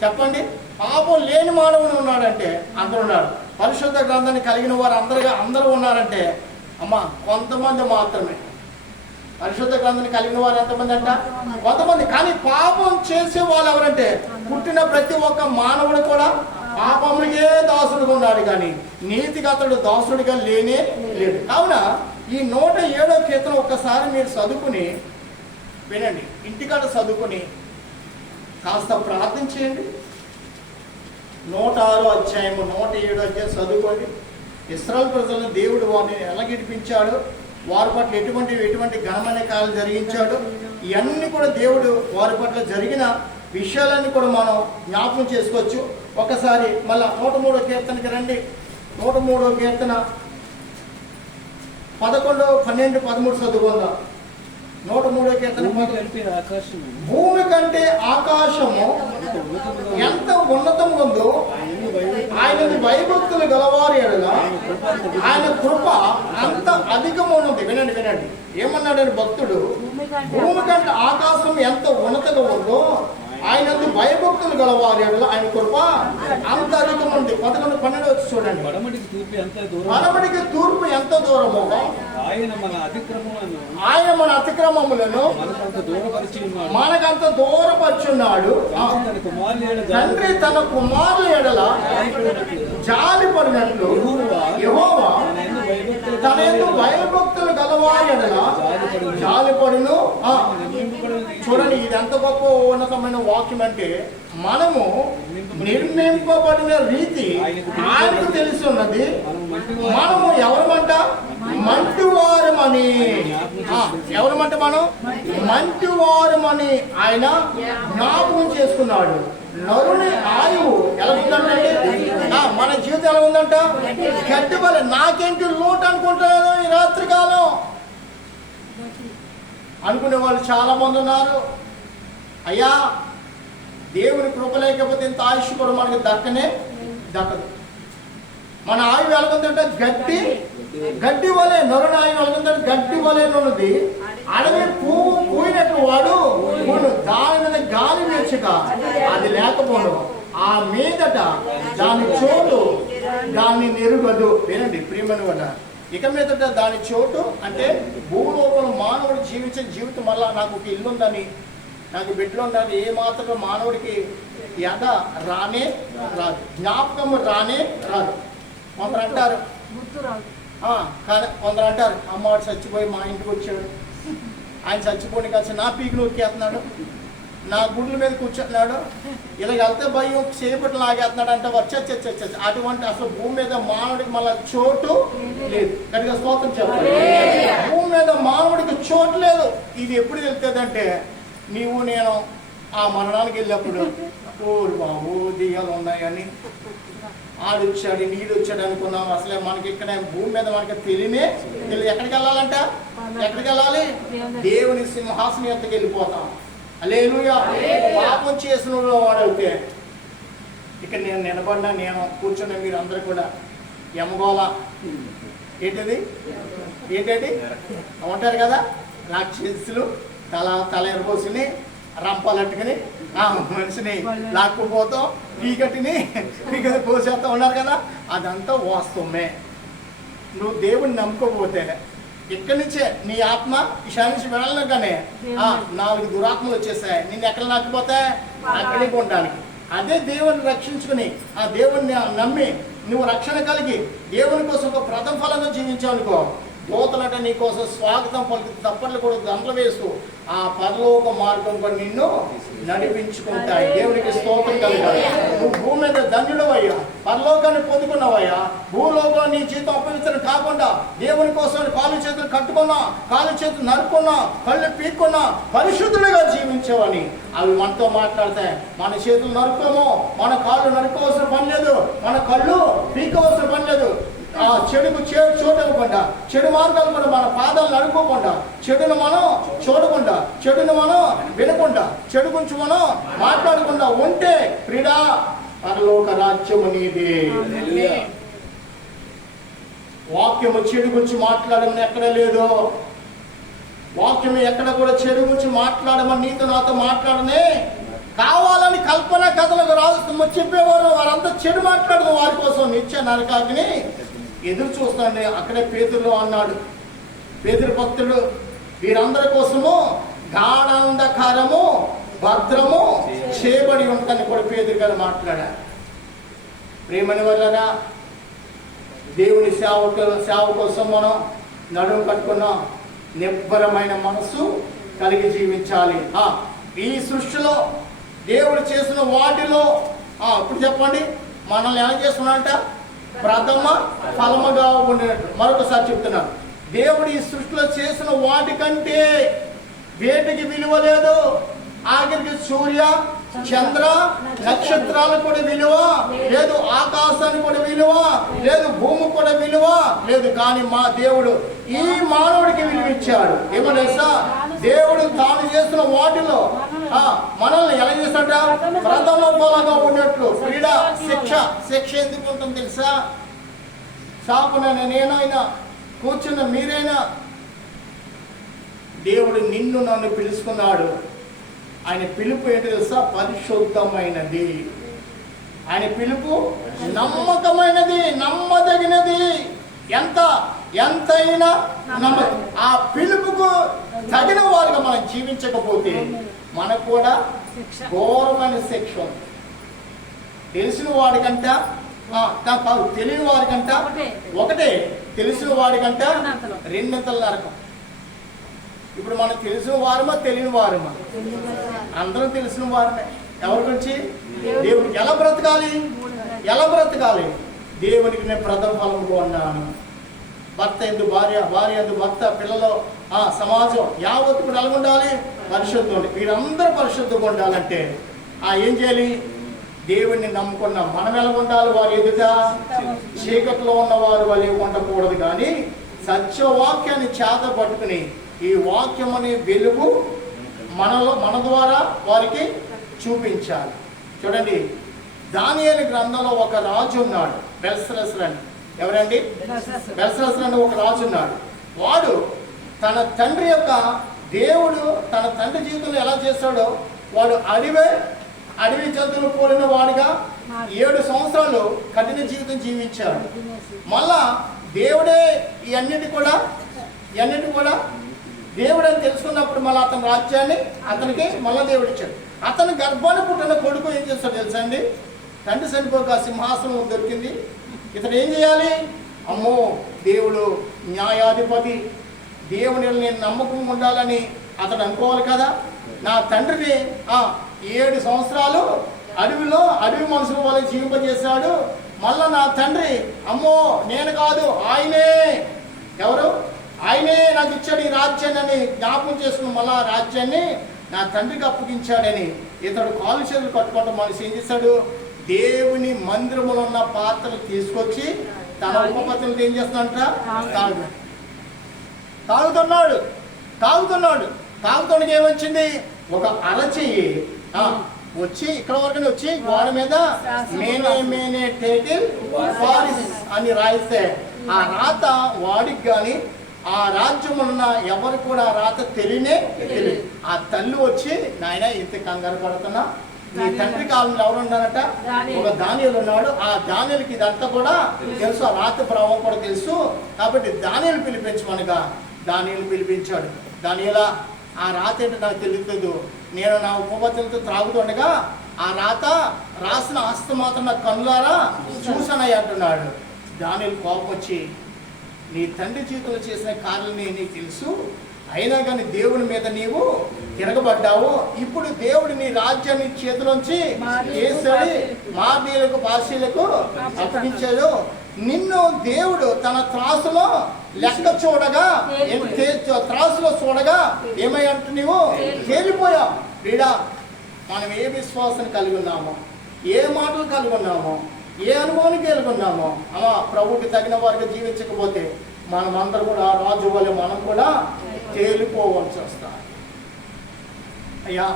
చెప్పండి, పాపం లేని మానవుడు ఉన్నాడంటే అందరూ ఉన్నారు. పరిశుద్ధ గ్రంథాన్ని కలిగిన వారు అందరూ ఉన్నారంటే అమ్మ కొంతమంది మాత్రమే. పరిశుద్ధ గ్రంథాన్ని కలిగిన వారు ఎంతమంది అంట? కొంతమంది. కానీ పాపం చేసే వాళ్ళు ఎవరంటే పుట్టిన ప్రతి ఒక్క మానవుడు కూడా పాపములకే దాసుడుగా ఉన్నాడు, కానీ నీతికి అతడు దాసుడిగా లేనే లేడు. కావున ఈ 107వ కీర్తన ఒక్కసారి మీరు చదువుకుని వినండి, ఇంటికాడ చదువుకుని కాస్త ప్రార్థన చేయండి. 106వ అధ్యాయము 107వ అధ్యాయం చదువుకోండి. ఇశ్రాయేలు ప్రజలను దేవుడు వారిని ఎలా గెలిపించాడు, వారి పట్ల ఎటువంటి ఘనమైన కార్యాలు జరిగించాడు, ఇవన్నీ కూడా దేవుడు వారి పట్ల జరిగిన విషయాలన్నీ కూడా మనం జ్ఞాపకం చేసుకోవచ్చు. ఒకసారి మళ్ళా 103వ కీర్తనకి రండి. 103వ కీర్తన 11, 12, 13 చదువుకుందాం. 103వ కీర్తన. భూమి కంటే ఆకాశము ఎంత ఉన్నతం ఉందో ఆయన భయభక్తులు గలవారి ఎడల ఆయన కృప అంత అధికమున్నది. వినండి, ఏమన్నాడు భక్తుడు? భూమి కంటే ఆకాశం ఎంత ఉన్నతగా ఉందో ఆయన భయభక్తులు గలవారి ఎడల ఆయన కృప అంత అధికముంది. 11, 12 వచ్చి చూడండి. పడమటికి తూర్పు ఎంత దూరమో ఆయన మన అతిక్రమములను మనకంత దూరపరుచున్నాడు. తండ్రి తన కుమారుల ఎడల జాలిపడినట్లు యెహోవా తన యందు భయభక్తులు గలవారి ఎడల జాలిపడును. చూడండి, ఇది ఎంత గొప్ప ఉన్నతమైన వాక్యం అంటే, మనము నిర్మింపబడిన రీతి ఆయనకు తెలిసి ఉన్నది. మనము ఎవరమంట? మంటివారమని. ఎవరమంట? మనం మంటివారమని ఆయన జ్ఞాపకం చేసుకున్నాడు. నరుని ఆయువు ఎలా ఉందంటే, మన జీవితం ఎలా ఉందంట? గడ్డి వల్ల. నాకేంటి లోటు అనుకుంటున్నాను ఈ రాత్రి కాలం అనుకునే వాళ్ళు చాలా మంది ఉన్నారు. అయ్యా, దేవుని కృప లేకపోతే ఇంత ఆయుష్ కూడా మనకి దక్కదు. మన ఆయువు ఎలాగుందంటే గడ్డి వలె. నరుని ఆయువు ఎలాగుందంటే గడ్డి వలె ఉన్నది. అడవి పువ్వు పూయినట్టు వాడు దాని మీద గాలి వీచక అది లేకపోవడం, ఆ మీదట దాని చోటు దాన్ని నెరుగదు. వినండి ప్రియమైన వల్ల, ఇక మీదట దాని చోటు అంటే భూలోకంలో మానవుడు జీవించే జీవితం వల్ల నాకు ఒక ఇల్లు ఉందని, నాకు బిడ్డలు ఉందని ఏ మాత్రం మానవుడికి ఎద రానే రాదు, జ్ఞాపకం రానే రాదు. కొందరు అంటారు, కానీ కొందరు అంటారు, అమ్మవాడు చచ్చిపోయి మా ఇంటికి వచ్చాడు, ఆయన చచ్చిపోయి కలిసి నా పీకి నొక్కేస్తున్నాడు, నా గుడ్ల మీద కూర్చుంటున్నాడు, ఇలా వెళ్తే భయం చేపట్లు లాగేస్తున్నాడు అంటే వచ్చి అటువంటి అసలు భూమి మీద మానవుడికి మళ్ళీ చోటు లేదు. కనుక స్తోత్రం చెప్పాలి. భూమి మీద మానవుడికి చోటు లేదు. ఇది ఎప్పుడు తెలుస్తుంది అంటే, నీవు నేను ఆ మరణానికి వెళ్ళినప్పుడు ఓరు బాబు దియ్యాలు ఉన్నాయని, ఆడొచ్చాడు నీడొచ్చాడు అనుకున్నాం. అసలే మనకి ఇక్కడ భూమి మీద మనకి తెలియదు. ఎక్కడికి వెళ్ళాలంట? ఎక్కడికి వెళ్ళాలి? దేవుని సింహాసనం ఎత్తకి వెళ్ళిపోతాం. హల్లెలూయా. పాపం చేసిన వాడైతే ఇక్కడ నేను నిలబడినా, నేను కూర్చున్నా, మీరు అందరూ కూడా యమగోళ ఏంటండి ఉంటారు కదా, రాక్షసులు తల ఎరబోసుని రంపాలట్టుకుని మనిషిని లాక్కుపోతాం, పీకటిని కోసేస్తూ ఉన్నారు కదా, అదంతా వాస్తవమే. నువ్వు దేవుణ్ణి నమ్ముకోకపోతే ఇక్కడి నుంచే నీ ఆత్మ ఇషా నుంచి వెళ్ళగానే 4 దురాత్మలు వచ్చేసాయి. నిన్ను ఎక్కడ నచ్చిపోతాయి? అక్కడికి ఉండడానికి. అదే దేవుని రక్షించుకుని ఆ దేవుణ్ణి నమ్మి నువ్వు రక్షణ కలిగి దేవుని కోసం ఒక ప్రథమ ఫలంగా జీవించావు అనుకో, దూతలంటే నీ కోసం స్వాగతం పలుకు తప్పట్లు కూడా దండలు వేస్తూ ఆ పరలోక మార్గం కూడా నిన్ను నడిపించుకుంటాయి. దేవునికి స్తోత్రం కలగాలి. నువ్వు భూమి మీద ధన్యుడవయ్యా, పరలోకాన్ని పొందుకున్నావయ్యా. భూలోకంలో నీ జీవితం అపవిత్రం కాకుండా దేవుని కోసం కాలు చేతులు కట్టుకున్నా, కాలు చేతులు నరుకున్నా, కళ్ళు పీక్కున్నా పరిశుద్ధుడిగా జీవించావని అవి మనతో మాట్లాడతాయి. మన చేతులు నరుకోము, మన కాళ్ళు నరుకోవాల్సిన పని లేదు, మన కళ్ళు పీక్కవలసిన పని లేదు. ఆ చెడుకు చోటు ఇవ్వకుండా, చెడు మార్గాలు కూడా మన పాదాలు నడుపుకోకుండా, చెడును మనం చూడకుండా, చెడును మనం వినకుండా, చెడు గురించి మనం మాట్లాడకుండా ఉంటే ప్రియుడా పరలోక రాజ్యము నీదే. వాక్యము చెడు గురించి మాట్లాడమని ఎక్కడ లేదు. వాక్యము ఎక్కడ కూడా చెడు గురించి మాట్లాడమని నీతో నాతో మాట్లాడనే. కావాలని కల్పన కథలకు రాజు చెప్పేవారు వారంతా చెడు మాట్లాడదు. వారి కోసం నిత్య నరకాగ్ని ఎదురు చూస్తాను. అక్కడే పేతురు అన్నాడు, పేతురు భక్తుడు, వీరందరి కోసము గాఢాంధకారము భద్రము చేయబడి ఉంటుందని కూడా పేతురు గారు మాట్లాడారు. ప్రేమని వల్ల దేవుని సేవ కోసం మనం నడుము కట్టుకున్నాం. నిబ్బరమైన మనసు కలిగి జీవించాలి. ఈ సృష్టిలో దేవుడు చేసిన వాటిలో ఇప్పుడు చెప్పండి, మనల్ని ఎలా చేస్తున్నాడంట? ప్రథమ ఫలముగా ఉండేటట్టు. మరొకసారి చెప్తున్నాను, దేవుడు ఈ సృష్టిలో చేసిన వాటికంటే వేటికి విలువ లేదు. ఆఖరికి సూర్య చంద్ర నక్షత్రాలకు కూడా విలువ లేదు, ఆకాశానికి కూడా విలువ లేదు, భూమికి కూడా విలువ లేదు. కానీ మా దేవుడు ఈ మానవుడికి విలువ ఇచ్చాడు. ఏమో తెలుసా? దేవుడు తాను చేసిన వాటిలో మనల్ని ఎలా చేస్తాడ? ప్రథమ ఫలంగా ఉన్నట్లు. క్రీడ శిక్ష ఎందుకు ఉంటుంది తెలుసా? సాపునైనా నేనైనా కూర్చున్న మీరైనా దేవుడు నిన్ను నన్ను పిలుచుకున్నాడు. ఆయన పిలుపు ఏంటి తెలుసా? పరిశుద్ధమైనది. ఆయన పిలుపు నమ్మకమైనది, నమ్మదగినది. ఎంతైనా ఆ పిలుపుకు తగిన వారుగా మనం జీవించకపోతే మనకు కూడా ఘోరమైన శిక్ష ఉంది. తెలిసిన వాడికంట కాదు, తెలియని వాడికంట ఒకటే, తెలిసిన వాడికంట 2 నరకం. ఇప్పుడు మనం తెలిసిన వారమా తెలియని వారమా? అందరం తెలిసిన వారమే. ఎవరి గురించి? దేవునికి. ఎలా బ్రతకాలి? దేవునికి నేను ప్రథమ ఫలముగా ఉన్నాను. భర్త ఎందు భార్య, భార్య ఎందు భర్త, పిల్లలు, సమాజం యావత్తు కూడా ఎలా ఉండాలి? పరిశుద్ధం. వీరందరూ పరిశుద్ధంగా ఉండాలంటే ఏం చేయాలి? దేవుణ్ణి నమ్ముకున్నాం మనం ఎలా ఉండాలి? వారి ఎదుట చీకట్లో ఉన్నవారు వాళ్ళు ఉండకూడదు, కానీ సత్యవాక్యాన్ని చేత పట్టుకుని ఈ వాక్యం అనే వెలుగు మన ద్వారా వారికి చూపించాలి. చూడండి, దానియేలు గ్రంథంలో ఒక రాజు ఉన్నాడు, బెల్షస్సరు. ఎవరండి? బెల్షస్సరు అనే ఒక రాజు ఉన్నాడు. వాడు తన తండ్రి యొక్క దేవుడు తన తండ్రి జీవితంలో ఎలా చేస్తాడో వాడు అడవి జంతువులు పోలిన వాడిగా 7 సంవత్సరాలు కఠిన జీవితం జీవించాడు. మళ్ళా దేవుడే ఇవన్నిటి కూడా దేవుడు అని తెలుసుకున్నప్పుడు మళ్ళీ అతని రాజ్యాన్ని అతనికి మళ్ళా దేవుడు ఇచ్చాడు. అతని గర్భాన్ని పుట్టిన కొడుకు ఏం చేస్తాడు తెలుసా అండి? తండ్రి చనిపోక సింహాసనం దొరికింది. ఇతను ఏం చేయాలి? అమ్మో, దేవుడు న్యాయాధిపతి, దేవుని నేను నమ్మకం ఉండాలని అతడు అనుకోవాలి కదా. నా తండ్రిని 7 సంవత్సరాలు అడవి మనుషుల వల్ల జీవింపజేశాడు. మళ్ళా నా తండ్రి అమ్మో నేను కాదు, ఆయనే, ఎవరు? ఆయనే నాకు ఇచ్చాడు ఈ రాజ్యాన్ని జ్ఞాపకం చేసుకుని మళ్ళా రాజ్యాన్ని నా తండ్రికి అప్పగించాడని ఇతడు కాలు చేతులు కట్టుకోవడం మనిషి ఏం చేశాడు? దేవుని మందిరములో ఉన్న పాత్రలు తీసుకొచ్చి తన ఉపపత్తులతో ఏం చేస్తున్నాడంట? తాగుతుండగా ఏమొచ్చింది? ఒక అరచెయ్యి వచ్చి ఇక్కడ వరకు వచ్చి గోడ మీద మేనే టేకిల్ ఫారిస్ అని రాయిస్తే ఆ రాత వాడికి కానీ ఆ రాజ్యం ఉన్న ఎవరు కూడా రాత తెలియదు. ఆ తల్లి వచ్చి నాయన ఇంత కంగారు పడుతున్నా, నీ తండ్రి కాలంలో ఎవరు ఉన్నారట? ఒక దానియేలు ఉన్నాడు. ఆ దానియేలుకి ఇదంతా కూడా తెలుసు, ఆ రాత్రి ప్రభావం కూడా తెలుసు. కాబట్టి దానియేలు పిలిపించమనగా దానియేలు పిలిపించాడు. దానియేలా, ఆ రాత ఏంటో నాకు తెలియదు, నేను నా ఉపపత్తులతో త్రాగుతుండగా ఆ రాత రాసిన హస్తం మాత్రం నా కన్నులారా చూసానయ్య అంటున్నాడు. దానియేలు కోపం వచ్చి, నీ తండ్రి జీవితంలో చేసిన కార్యాలని నీకు తెలుసు, అయినా కానీ దేవుని మీద నీవు తిరగబడ్డావు. ఇప్పుడు దేవుడు నీ రాజ్యాన్ని చేతిలోంచి కేసరి మాదీలకు పార్సీలకు అప్పగించాడు. నిన్ను దేవుడు తన త్రాసులో లెక్క చూడగా, త్రాసులో చూడగా ఏమయ్యంట నీవు తేలిపోయావు. క్రీడా మనం ఏ విశ్వాసం కలిగి ఉన్నామో, ఏ మాటలు కలిగి ఉన్నామో, ఏ అనుభవాన్ని కలిగి ఉన్నామో, అలా ప్రభుకి తగిన వారికి జీవించకపోతే మనమందరూ కూడా రాజు వల్ల మనం కూడా తేలిపోవాల్సి వస్తాం. అయ్యా,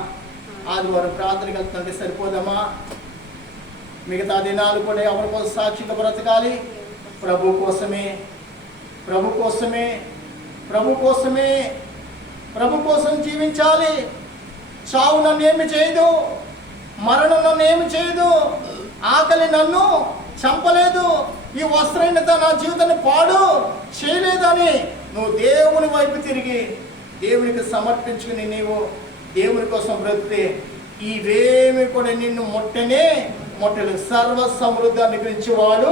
ఆదివారం ప్రార్థనకి వెళ్తుంటే సరిపోదమ్మా? మిగతా దినాలు కూడా ఎవరి కోసం సాక్షిగా బ్రతకాలి? ప్రభు కోసమే, ప్రభు కోసమే, ప్రభు కోసమే, ప్రభు కోసం జీవించాలి. చావు నన్ను ఏమి చేయదు, మరణం నన్ను ఏమి చేయదు, ఆకలి నన్ను చంపలేదు, ఈ వస్త్రహీనత నా జీవితాన్ని పాడు చేయలేదని నువ్వు దేవుని వైపు తిరిగి దేవునికి సమర్పించుకుని నీవు దేవుని కోసం బ్రతికితే ఇవేమి కూడా నిన్ను మొట్టలు సర్వ సమృద్ధి అనుగ్రహించేవాడు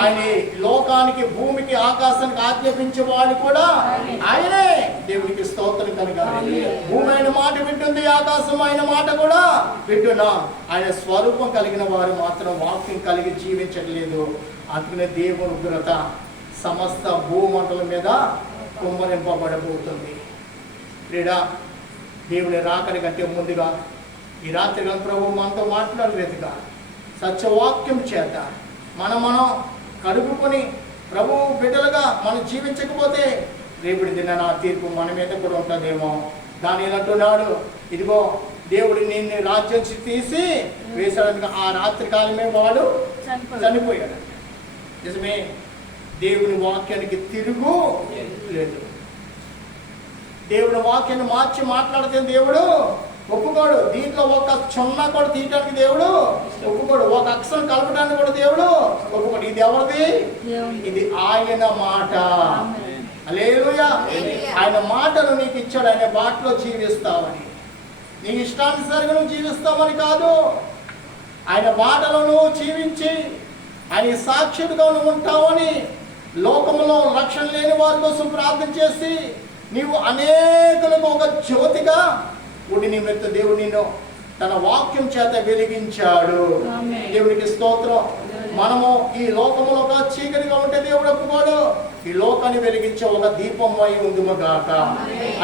ఆయన. లోకానికి, భూమికి, ఆకాశానికి ఆజ్ఞాపించేవాడు కూడా ఆయనే. దేవునికి స్తోత్రం కనుక భూమి ఆయన మాట వింటుంది, ఆకాశం ఆయన మాట కూడా వింటున్నా. ఆయన స్వరూపం కలిగిన వారు మాత్రం వాక్యం కలిగి జీవించట్లేదు. అందుకనే దేవుని ఉగ్రత సమస్త భూమండలం మీద కుమ్మరింపబడబోతుంది. క్రీడా దేవుని రాకడి కంటే ముందుగా ఈ రాత్రి ప్రభు మనతో మాట్లాడలేదుగా సత్యవాక్యం చేత మనం కడుపుకొని ప్రభు బిడ్డలుగా మనం జీవించకపోతే రేపటి దినాన తీర్పు మన మీద కూడా ఉంటుందేమో. దానియేలు అంటున్నాడు, ఇదిగో దేవుడు నిన్ను రాజ్యం తీసి వేసాడని ఆ రాత్రి కాలమే వాడు చనిపోయాడు. నిజమే, దేవుని వాక్యానికి తిరుగు లేదు. దేవుని వాక్యాన్ని మార్చి మాట్లాడితే దేవుడు ఒప్పుకోడు. దీంట్లో ఒక చున్నా కూడా తీయటానికి దేవుడు ఒప్పుకోడు. ఒక అక్షరం కలపడానికి కూడా దేవుడు ఒప్పుకోడు. ఇది ఎవరిది? ఇది ఆయన మాట. హల్లెలూయా. ఆయన మాటను నీకు ఇచ్చాడు. ఆయన బాటలో జీవిస్తావని, నీ ఇష్టానుసారంగా నువ్వు జీవిస్తావని కాదు. ఆయన బాటలో నువ్వు జీవించి ఆయన సాక్షుడిగా నువ్వు ఉంటావని, లోకంలో రక్షణ లేని వారి కోసం ప్రార్థన చేసి నీవు అనేకులకు ఒక జ్యోతిగా ఉండి నిమిత్తం దేవుడు నిన్ను తన వాక్యం చేత వెలిగించాడు. దేవునికి స్తోత్రం. మనము ఈ లోకంలో ఒక చీకటిగా ఉంటే దేవుడు ఒప్పుకోడు. ఈ లోకాన్ని వెలిగించే ఒక దీపం అయి ఉందిమ గాక.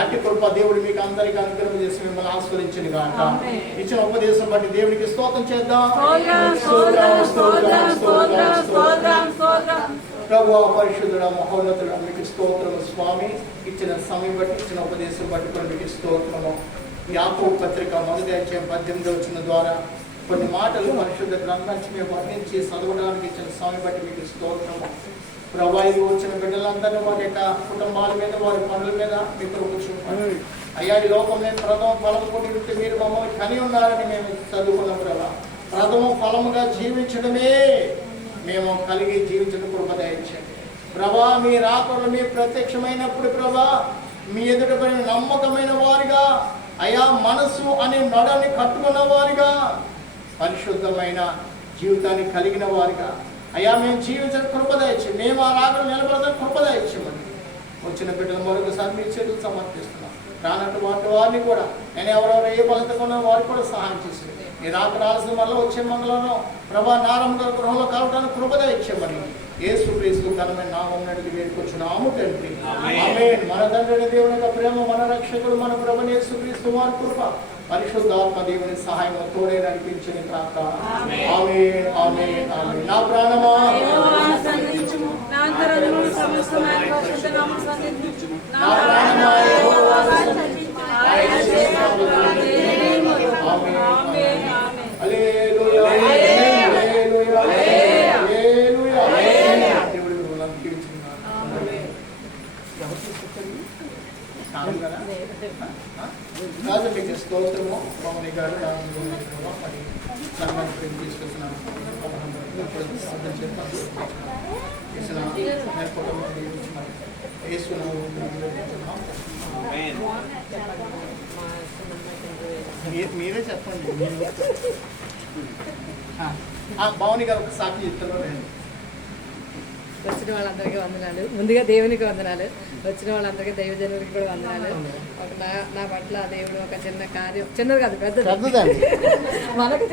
అట్టి కృప దేవుడు మీకు అందరికీ అనుగ్రహం చేసి మిమ్మల్ని ఆస్వాదించను గాక. ఇచ్చిన ఉపదేశం బట్టి దేవునికి స్తోత్రం చేద్దాం. ప్రభు పరిశుద్ధుడ మహోన్నతుడ మీకు స్తోత్రము స్వామి. ఇచ్చిన సమయం బట్టి, ఇచ్చిన ఉపదేశం బట్టి కూడా మీకు స్తోత్రము. యాకోబు పత్రిక 1:18 ద్వారా కొన్ని మాటలు పరిశుద్ధ గ్రంథాన్ని మేము వర్ణించి చదవడానికి ఇచ్చిన సమయం బట్టి మీకు స్తోత్రము. ప్రభు వచ్చిన బిడ్డలందరినీ వారి యొక్క కుటుంబాల మీద, వారి పనుల మీద మీకు కూర్చుంటాం. అయ్యా, ఈ లోకంలో ప్రథమ ఫలం కొట్టి మీరు మమ్మల్ని కని ఉన్నారని మేము చదువుకున్నాం. ప్రభా, ప్రథమ ఫలముగా జీవించడమే మేము కలిగి జీవించడం కృప దయచేయండి. ప్రభా, మీ రాకడలు మీ ప్రత్యక్షమైనప్పుడు ప్రభా మీ ఎదుట నమ్మకమైన వారిగా, అయా మనసు అనే నడని కట్టుకున్న వారిగా, పరిశుద్ధమైన జీవితాన్ని కలిగిన వారిగా అయ్యా మేము జీవించిన కృప దయచేయండి. మేము ఆ రాకడలు నిలబడతాం కృప దయచేయమని వచ్చిన బిడ్డలు మరొకసారి మీ చేతులు సమర్పిస్తున్నాం. రానట్టు వారిని కూడా నేను ఎవరెవరు ఏ బలతకున్నా వారికి కూడా సహాయం చేసి ఈ రాత్రి రాల్సిన వల్ల వచ్చే మంగళంలో ప్రభా నారమ్మ గారి గృహంలో కలవడానికి కృప దయచేయమని యేసుక్రీస్తు ఘనమైన నామం నడికి వేడుకొచ్చున్నాము తండ్రి. ఆమేన్. మన తండ్రి దేవుని యొక్క ప్రేమ, మన రక్షకుడు మన ప్రభువు యేసుక్రీస్తు వారి కృప, పరిశుద్ధాత్మ దేవుని సహాయం తోడే నడిపించిన కాక. ఆమేన్, ఆమేన్, ఆమేన్. నా ప్రాణమా దేవుడి కాదు కదా రాజు మీకు స్తోత్రము పవన్ గారు మరి సంఘాన్ని పెళ్లి తీసుకొచ్చినాను అర్థం చేస్తాను కుటుంబం మరి వేసుకున్నాము మీరే చెప్పండి భవని గారు ఒక సాక్షి చెప్తున్నారు. వచ్చిన వాళ్ళందరికీ వందనాలు. ముందుగా దేవునికి వందనాలు. వచ్చిన వాళ్ళందరికీ దైవజనులకి కూడా వందనాలు. ఒక నా పట్ల దేవుడు ఒక చిన్న కార్యం, చిన్నది కాదు పెద్దది, మనకు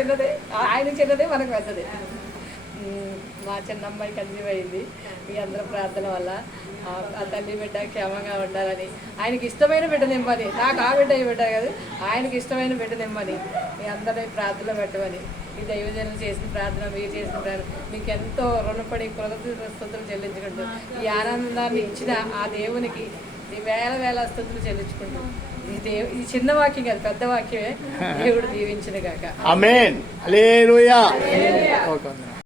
చిన్నదే, ఆయన చిన్నదే మనకు పెద్దది. మా చిన్న అమ్మాయి కన్సీవ్ అయింది. మీ అందరి ప్రార్థన వల్ల ఆ తల్లి బిడ్డ క్షేమంగా ఉండాలని, ఆయనకి ఇష్టమైన బిడ్డ నింపని, నాకు ఆ బిడ్డ ఈ బిడ్డ కాదు, ఆయనకి ఇష్టమైన బిడ్డ నింపని మీ అందరినీ ప్రార్థనలో పెట్టమని, ఈ దైవజనులు చేసిన ప్రార్థన, మీరు చేసిన ప్రార్థన మీకు ఎంతో రుణపడి కృతజ్ఞతలు చెల్లించుకుంటూ ఈ ఆనందాన్ని ఇచ్చిన ఆ దేవునికి ఈ వేల స్తుతులు చెల్లించుకుంటూ ఈ చిన్న వాక్యం కాదు, పెద్ద వాక్యమే. దేవుడు దీవించిన గాక. ఆమేన్. హల్లెలూయా.